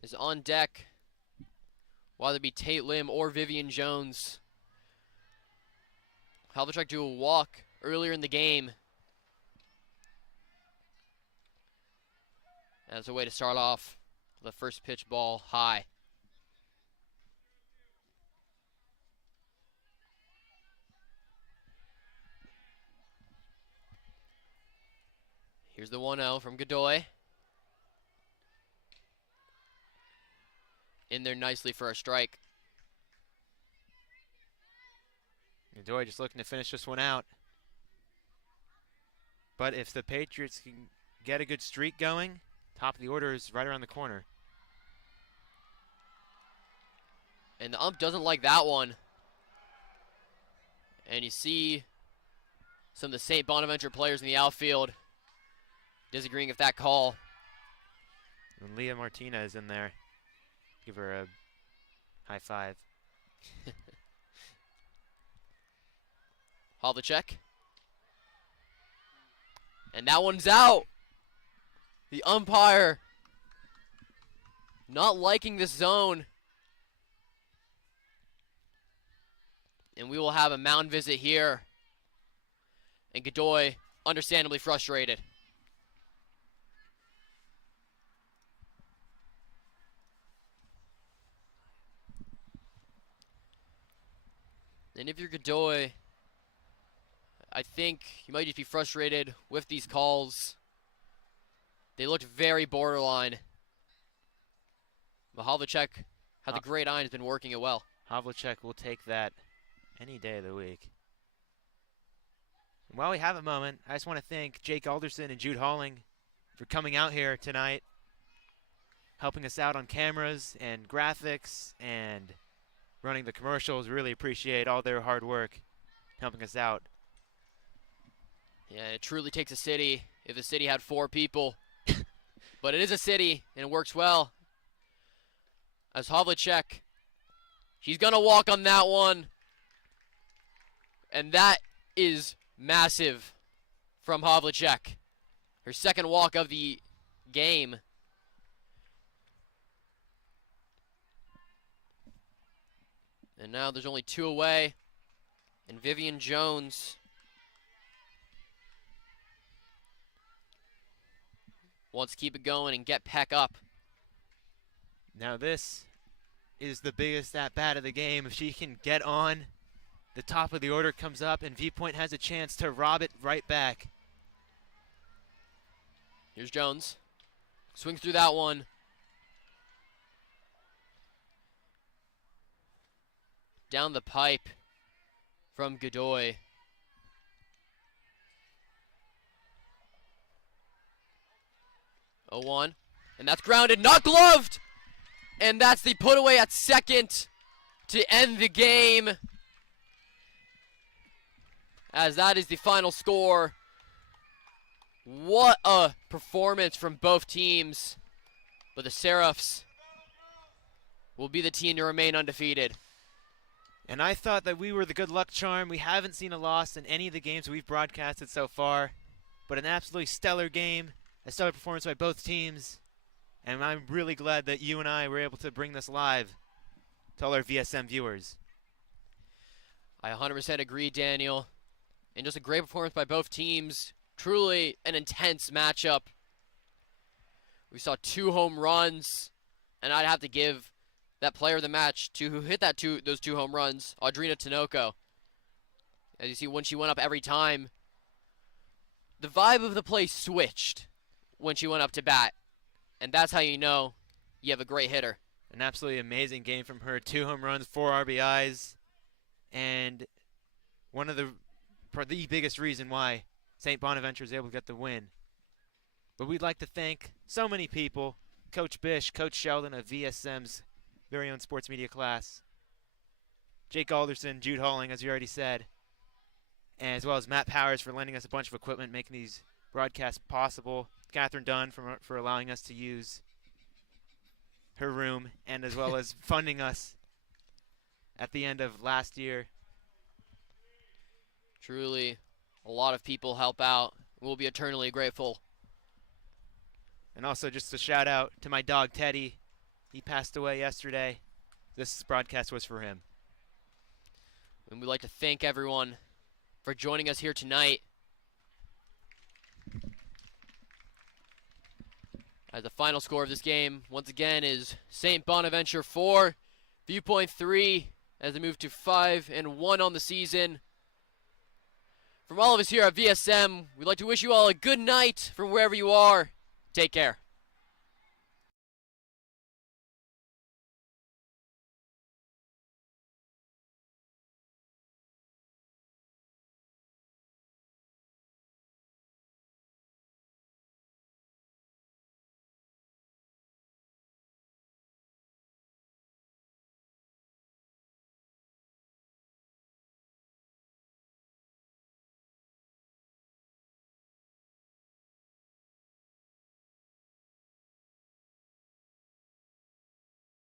Is on deck. Whether it be Tate Lim or Vivian Jones. Havlicek drew a walk earlier in the game. As a way to start off the first pitch ball high. Here's the 1-0 from Godoy. In there nicely for a strike. Godoy just looking to finish this one out. But if the Patriots can get a good streak going, top of the order is right around the corner. And the ump doesn't like that one. And you see some of the St. Bonaventure players in the outfield disagreeing with that call. And Leah Martinez in there. Give her a high five. Havlicek. And that one's out. The umpire not liking this zone. And we will have a mound visit here. And Godoy understandably frustrated. And if you're Godoy, I think you might just be frustrated with these calls. They looked very borderline. But Havlicek has a great eye and has been working it well. Havlicek will take that any day of the week. And while we have a moment, I just want to thank Jake Alderson and Jude Halling for coming out here tonight, helping us out on cameras and graphics and running the commercials. Really appreciate all their hard work helping us out. Yeah, it truly takes a city if the city had 4 people. But it is a city, and it works well. As Havlicek, he's going to walk on that one. And that is massive from Havlicek. Her second walk of the game. And now there's only 2 away. And Vivian Jones wants to keep it going and get Peck up. Now this is the biggest at-bat of the game. If she can get on, the top of the order comes up, and Viewpoint has a chance to rob it right back. Here's Jones. Swings through that one. Down the pipe from Godoy. Oh, 1. And that's grounded, not gloved! And that's the put away at second to end the game. As that is the final score. What a performance from both teams. But the Seraphs will be the team to remain undefeated. And I thought that we were the good luck charm. We haven't seen a loss in any of the games we've broadcasted so far. But an absolutely stellar game. A stellar performance by both teams. And I'm really glad that you and I were able to bring this live to all our VSM viewers. I 100% agree, Daniel. And just a great performance by both teams. Truly an intense matchup. We saw 2 home runs. And I'd have to give that player of the match to who hit those 2 home runs, Audrina Tinoco. As you see, when she went up every time, the vibe of the play switched when she went up to bat. And that's how you know you have a great hitter. An absolutely amazing game from her. 2 home runs, 4 RBIs, and one of the biggest reason why St. Bonaventure is able to get the win. But we'd like to thank so many people, Coach Bish, Coach Sheldon of VSM's very own sports media class, Jake Alderson, Jude Halling, as you already said, as well as Matt Powers for lending us a bunch of equipment, making these broadcasts possible, Catherine Dunn for allowing us to use her room, and as well as funding us at the end of last year. Truly, a lot of people help out. We'll be eternally grateful. And also just a shout out to my dog Teddy. He passed away yesterday. This broadcast was for him. And we'd like to thank everyone for joining us here tonight. As the final score of this game, once again, is St. Bonaventure 4, Viewpoint 3, as they move to 5-1 on the season. From all of us here at VSM, we'd like to wish you all a good night from wherever you are. Take care.